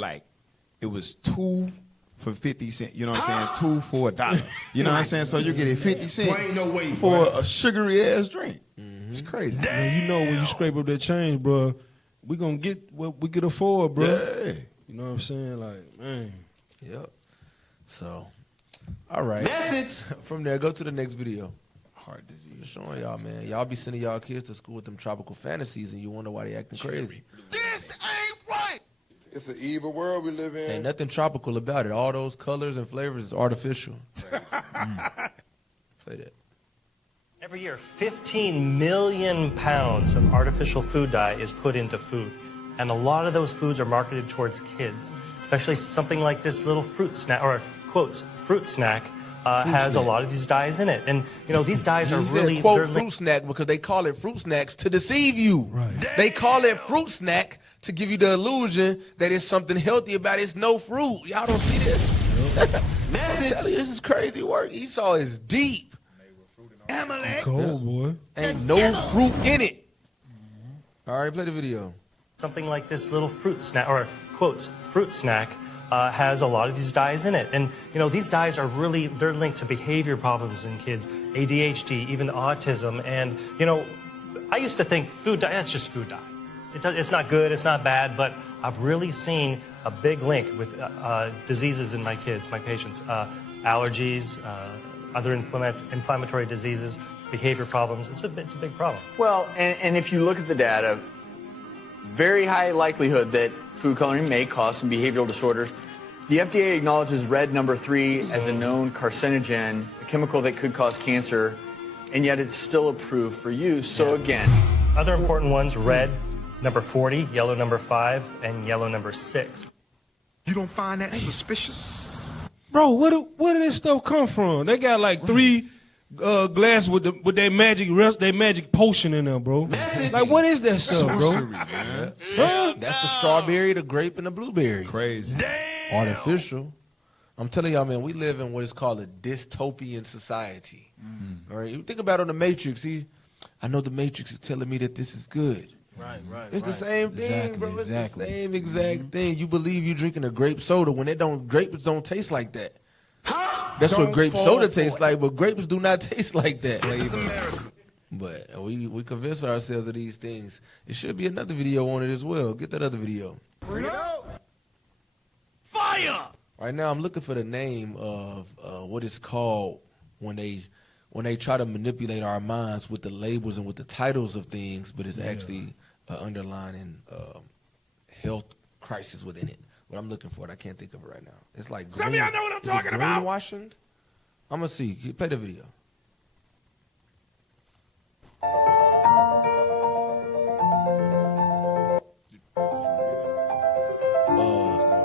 it was 2 for 50 cents. You know what I'm saying? 2 for $1. You know what I'm saying? So you get it 50 cents for a sugary ass drink. It's crazy. Man, you know when you scrape up that change, bro, we gonna get what we could afford, bro. Yeah. You know what I'm saying? Like, man. Yep. So, all right. Message. From there, go to the next video. Heart disease. Just showing y'all, man. Y'all be sending y'all kids to school with them tropical fantasies, and you wonder why they acting crazy. This ain't right. It's an evil world we live in. Ain't nothing tropical about it. All those colors and flavors is artificial. Play that. Every year, 15 million pounds of artificial food dye is put into food. And a lot of those foods are marketed towards kids, especially something like this little fruit snack, or quotes, fruit snack, has a lot of these dyes in it. And, you know, these dyes are really... quote fruit snack because they call it fruit snacks to deceive you. Right. They call it fruit snack to give you the illusion that it's something healthy about it. It's no fruit. Y'all don't see this? I'm telling you, this is crazy work. Esau is deep. Cold, boy. Ain't no fruit in it. All right, play the video. Something like this little fruit snack, or quotes, fruit snack, has a lot of these dyes in it. And, you know, these dyes are really, they're linked to behavior problems in kids, ADHD, even autism. And, you know, I used to think food dye, that's just food dye. It's not good, it's not bad, but I've really seen a big link with diseases in my kids, my patients, allergies, other inflammatory diseases, behavior problems. It's a big problem. Well, and if you look at the data, very high likelihood that food coloring may cause some behavioral disorders. The FDA acknowledges red number 3 as a known carcinogen, a chemical that could cause cancer, and yet it's still approved for use. So again, other important ones: red number 40, yellow number 5, and yellow number 6. You don't find that suspicious? Bro, where did this stuff come from? They got like 3 glasses with their magic potion in there, bro. Like, what is that stuff, bro? Huh? That's the strawberry, the grape, and the blueberry. Crazy. Artificial. I'm telling y'all, man, we live in what is called a dystopian society. All right, you think about it on the Matrix. See, I know the Matrix is telling me that this is good. Right. It's the same thing, bro. It's Exactly. the same exact thing. You believe you're drinking a grape soda when grapes don't taste like that. That's what grape soda tastes like, but grapes do not taste like that. But we convince ourselves of these things. It should be another video on it as well. Get that other video. Fire! Right now, I'm looking for the name of what it's called when they try to manipulate our minds with the labels and with the titles of things, but it's actually an underlying health crisis within it. But I'm looking for it. I can't think of it right now. It's like Some of y'all know what I'm talking about. greenwashing? I'm going to see. Play the video.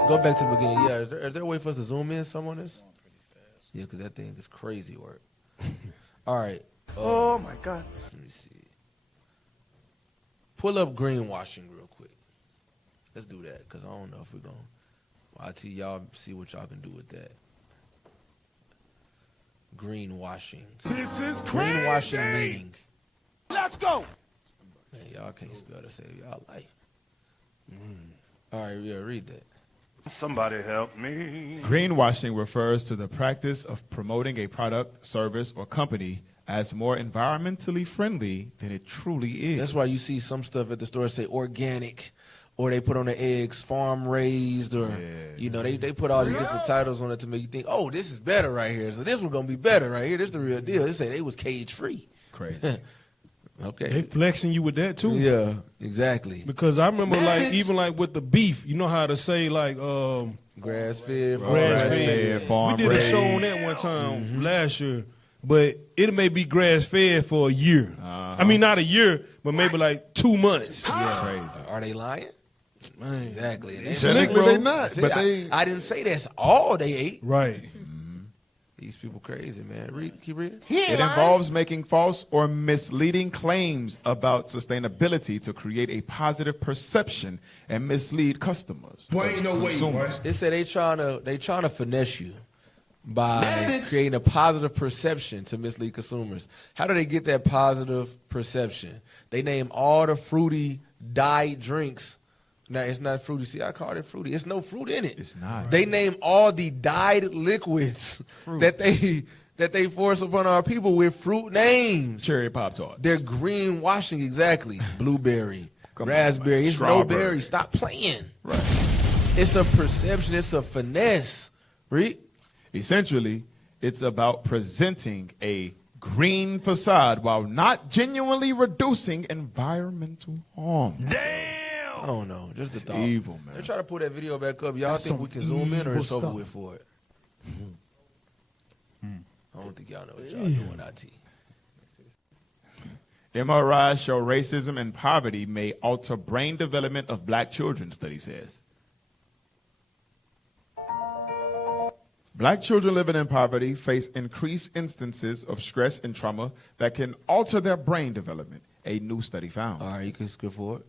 Go back to the beginning. Yeah, is there a way for us to zoom in some on this? Yeah, because that thing is crazy work. All right. Oh, my God. Let me see. Pull up greenwashing real quick. Let's do that, because I don't know if we're going to. IT, y'all see what y'all can do with that. Greenwashing. This is crazy. Greenwashing meaning. Let's go. Man, y'all can't spell to save y'all life. All right, yeah, read that. Somebody help me. Greenwashing refers to the practice of promoting a product, service, or company as more environmentally friendly than it truly is. That's why you see some stuff at the store say organic, or they put on the eggs farm raised, or you know, they put all these different titles on it to make you think, oh, this is better right here. So this one's gonna be better right here. This is the real deal. They say they was cage free. Crazy. Okay. They flexing you with that too. Yeah, exactly. Because I remember even with the beef, you know how to say grass-fed, farm we did a show on that one time last year, but it may be grass-fed for a year. I mean, not a year, but maybe like 2 months. Yeah, crazy. Are they lying? Man. Exactly. Technically, they not. See, But I didn't say that's all they ate. Right. These people crazy, man. Keep reading. It involves making false or misleading claims about sustainability to create a positive perception and mislead customers. Boy, ain't no way, boy. It said they trying to finesse you by creating a positive perception to mislead consumers. How do they get that positive perception? They name all the fruity dyed drinks. Now, it's not fruity. See, I called it fruity. It's no fruit in it. It's not. They name all the dyed liquids that they force upon our people with fruit names. Cherry Pop-Tart. They're greenwashing, exactly. Blueberry, raspberry. It's no berry. Stop playing. Right. It's a perception. It's a finesse. Read. Essentially, it's about presenting a green facade while not genuinely reducing environmental harm. Damn! I don't know. Just the thought. Evil, man. They try to pull that video back up. Y'all think we can zoom in or it's over with for it? I don't think y'all know what y'all doing, IT. MRIs show racism and poverty may alter brain development of black children, study says. Black children living in poverty face increased instances of stress and trauma that can alter their brain development, a new study found. All right, you can skip forward.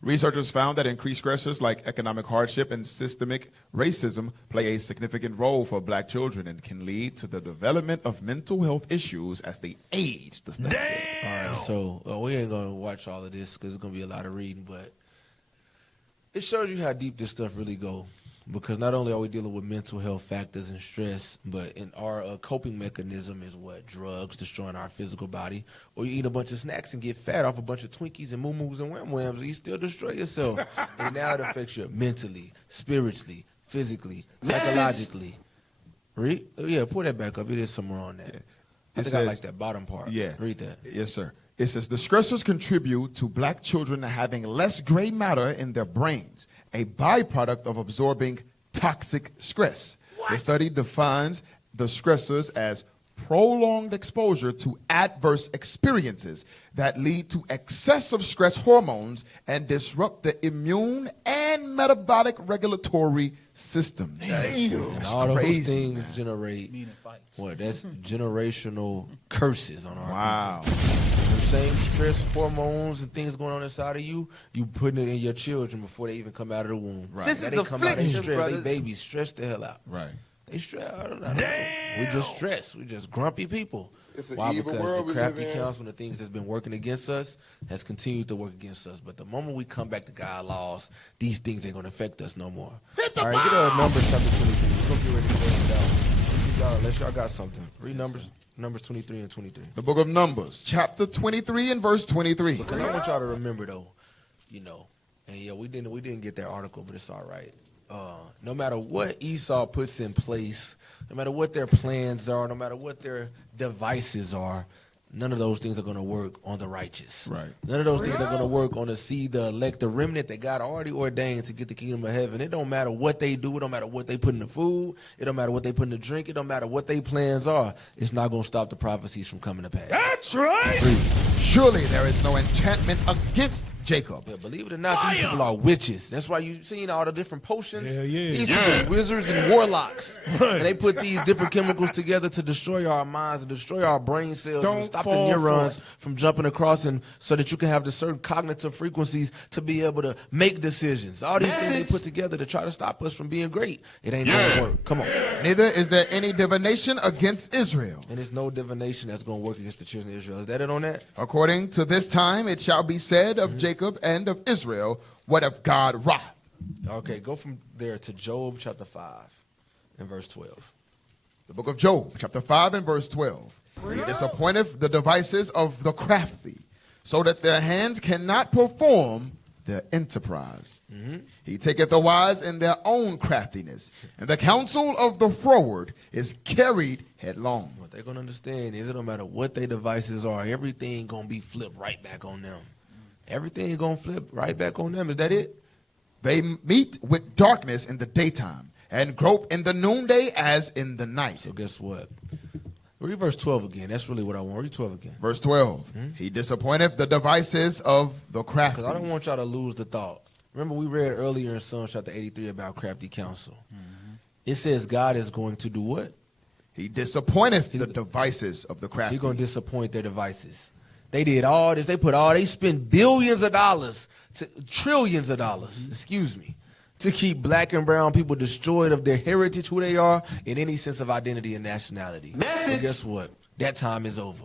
Researchers found that increased stressors like economic hardship and systemic racism play a significant role for black children and can lead to the development of mental health issues as they age, the study said. All right, so we ain't going to watch all of this because it's going to be a lot of reading, but it shows you how deep this stuff really go. Because not only are we dealing with mental health factors and stress, but in our coping mechanism is what? Drugs, destroying our physical body. Or you eat a bunch of snacks and get fat off a bunch of Twinkies and Moo-Moos and Wham-Whams, and you still destroy yourself. And now it affects you mentally, spiritually, physically, psychologically. Read? Yeah, pull that back up. It is somewhere on that. I like that bottom part. Yeah. Read that. Yes, sir. It says the stressors contribute to black children having less gray matter in their brains, a byproduct of absorbing toxic stress. What? The study defines the stressors as prolonged exposure to adverse experiences that lead to excessive stress hormones and disrupt the immune and metabolic regulatory systems. And all those things generate what? That's generational curses on our people. The same stress hormones and things going on inside of you, you putting it in your children before they even come out of the womb. Right. This now is they come out, they affliction, stress, brothers. they babies stress the hell out. Right. They stress. I don't know. We just stress. We just grumpy people. It's an Why? evil Because world the we crafty live in. counsel and the things that's been working against us has continued to work against us. But the moment we come back to God's laws, these things ain't going to affect us no more. All right, get Numbers chapter 23. We're going to get ready to close it out. Unless y'all got something. Read Numbers 23 and 23. The book of Numbers, chapter 23 and verse 23. Because I want y'all to remember, though, and yeah, we didn't get that article, but it's all right. No matter what Esau puts in place, no matter what their plans are, no matter what their devices are, none of those things are going to work on the righteous. Right. None of those things are going to work on the seed, the elect, the remnant that God already ordained to get the kingdom of heaven. It don't matter what they do. It don't matter what they put in the food. It don't matter what they put in the drink. It don't matter what their plans are. It's not going to stop the prophecies from coming to pass. That's right. Surely there is no enchantment against Jacob. Yeah, believe it or not, these people are witches. That's why you've seen all the different potions. Yeah, yeah. These people are wizards and warlocks. And they put these different chemicals together to destroy our minds and destroy our brain cells and stop the neurons from jumping across, and so that you can have the certain cognitive frequencies to be able to make decisions. All these things they put together to try to stop us from being great. It ain't gonna work. Come on. Neither is there any divination against Israel. And there's no divination that's gonna work against the children of Israel. Is that it on that? According to this time, it shall be said of Jacob and of Israel, what of God wrought. Okay, go from there to Job chapter 5 and verse 12. The book of Job, chapter 5 and verse 12. He disappointeth the devices of the crafty, so that their hands cannot perform their enterprise. He taketh the wise in their own craftiness, and the counsel of the froward is carried headlong. Well, what they're gonna understand is it don't matter what their devices are, everything gonna be flipped right back on them. Everything gonna flip right back on them. Is that it? They meet with darkness in the daytime and grope in the noonday as in the night. So guess what? Read verse 12 again. That's really what I want. Read 12 again. Verse 12. He disappointeth the devices of the crafty. Because I don't want y'all to lose the thought. Remember we read earlier in Psalm chapter 83 about crafty counsel. It says God is going to do what? He disappointeth the devices of the crafty. He's going to disappoint their devices. They did all this. They spent billions of dollars, trillions of dollars, excuse me, to keep black and brown people destroyed of their heritage, who they are, in any sense of identity and nationality. But guess what? That time is over.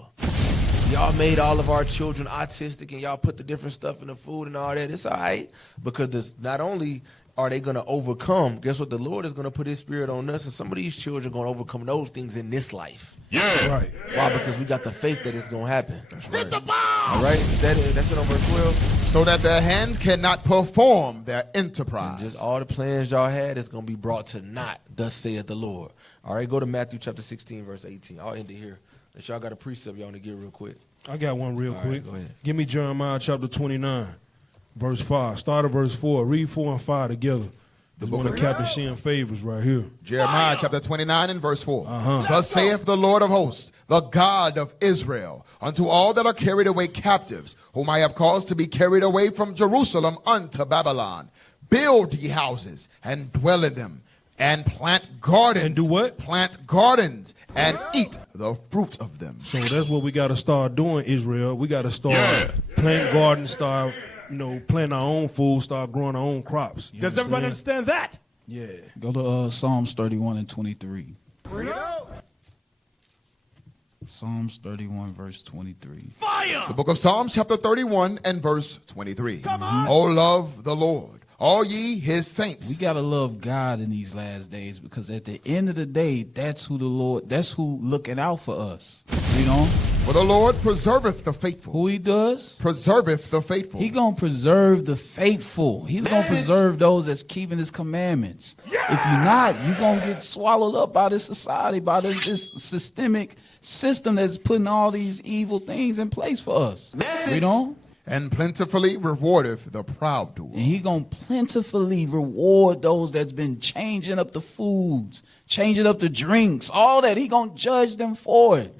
Y'all made all of our children autistic and y'all put the different stuff in the food and all that. It's all right because not only are they going to overcome, guess what? The Lord is going to put his spirit on us, and some of these children are going to overcome those things in this life. Yeah. Right. Why? Because we got the faith that it's going to happen. That's right. All right? That's it on verse 12? So that their hands cannot perform their enterprise. And just all the plans y'all had is going to be brought to naught, thus saith the Lord. All right, go to Matthew chapter 16, verse 18. I'll end it here. Unless y'all got a precept y'all want to get real quick. I got one real quick. Right, go ahead. Give me Jeremiah chapter 29, verse 5. Start at verse 4. Read 4 and 5 together. There's one of Captain Shin favors right here. Jeremiah chapter 29 and verse 4. Thus saith the Lord of hosts, the God of Israel, unto all that are carried away captives, whom I have caused to be carried away from Jerusalem unto Babylon. Build ye houses and dwell in them, and plant gardens. And do what? Plant gardens and eat the fruits of them. So that's what we got to start doing, Israel. We got to start planting gardens, start planting our own food, start growing our own crops. Does everybody understand that? Yeah. Go to Psalms 31 and 23. Psalms 31, verse 23. Fire! The book of Psalms, chapter 31 and verse 23. Come on. Oh, love the Lord, all ye his saints. We got to love God in these last days, because at the end of the day, that's who looking out for us. You know? For the Lord preserveth the faithful. Who he does? Preserveth the faithful. He going to preserve the faithful. He's going to preserve those that's keeping his commandments. Yeah. If you're not, you're going to get swallowed up by this society, by this systemic system that's putting all these evil things in place for us. Read on. And plentifully rewardeth the proud doer. And he going to plentifully reward those that's been changing up the foods, changing up the drinks, all that. He going to judge them for it.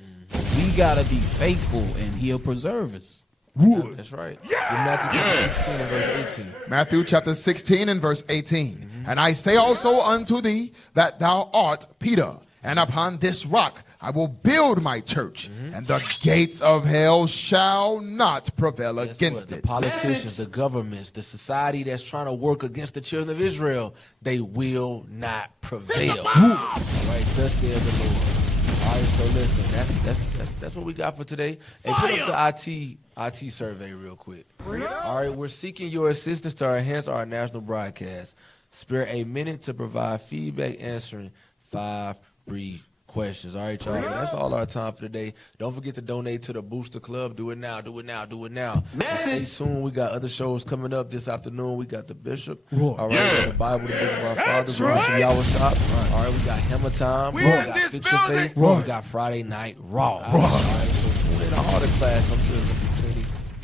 We got to be faithful, and he'll preserve us. Good. That's right. Matthew chapter 16 and verse 18. Matthew chapter 16 and verse 18. And I say also unto thee that thou art Peter, and upon this rock I will build my church, and the gates of hell shall not prevail against it. The politicians, the governments, the society that's trying to work against the children of Israel, they will not prevail. All right, thus saith the Lord. All right, so listen, that's what we got for today. Hey, put up the IT survey real quick. All right, we're seeking your assistance to enhance our national broadcast. Spare a minute to provide feedback answering 5 brief questions. All right, y'all. So that's all our time for today. Don't forget to donate to the Booster Club. Do it now. Do it now. Do it now. Stay tuned. We got other shows coming up this afternoon. We got the Bishop. All right, the Bible, the Book of Our Fathers. We got Yahweh Shop. All right, we got Hammer Time. We got Fix Your Face. We got Friday Night Raw. All right, so tune in to all the class. I'm sure there's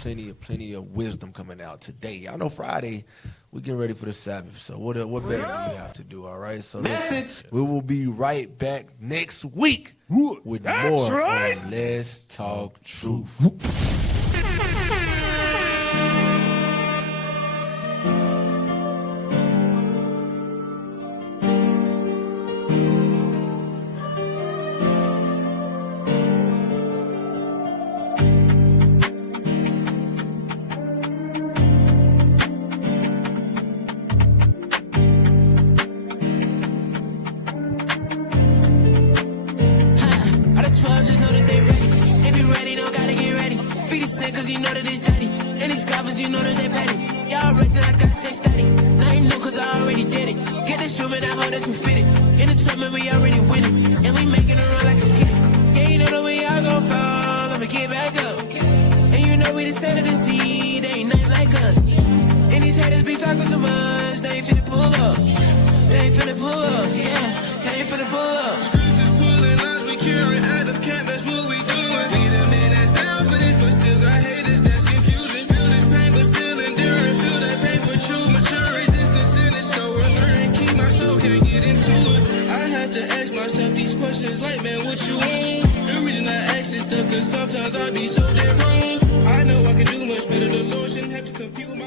gonna be plenty of wisdom coming out today. Y'all know Friday. We're getting ready for the Sabbath, so what better do you have to do, all right? So listen, we will be right back next week with more on Let's Talk Truth. Cause you know that it's daddy. And these coppers, you know that they petty. Y'all rich and I gotta stay steady. Now you know cause I already did it. Get the shoe, man, I hope that you fit it. In the tournament, we already winning. And we making it run like a kid. Yeah, you know that we all gon' fall. I'ma get back up. And you know we the center of the sea. They ain't nothing like us. And these haters be talking so much. They ain't finna pull up. They ain't finna pull up. Yeah, they ain't finna pull up. Scriptures pulling lines, we carry out of cash. have to ask myself these questions like, man, what you want? The reason I ask this stuff, cause sometimes I be so damn wrong. I know I can do much better, the Lord shouldn't have to compute my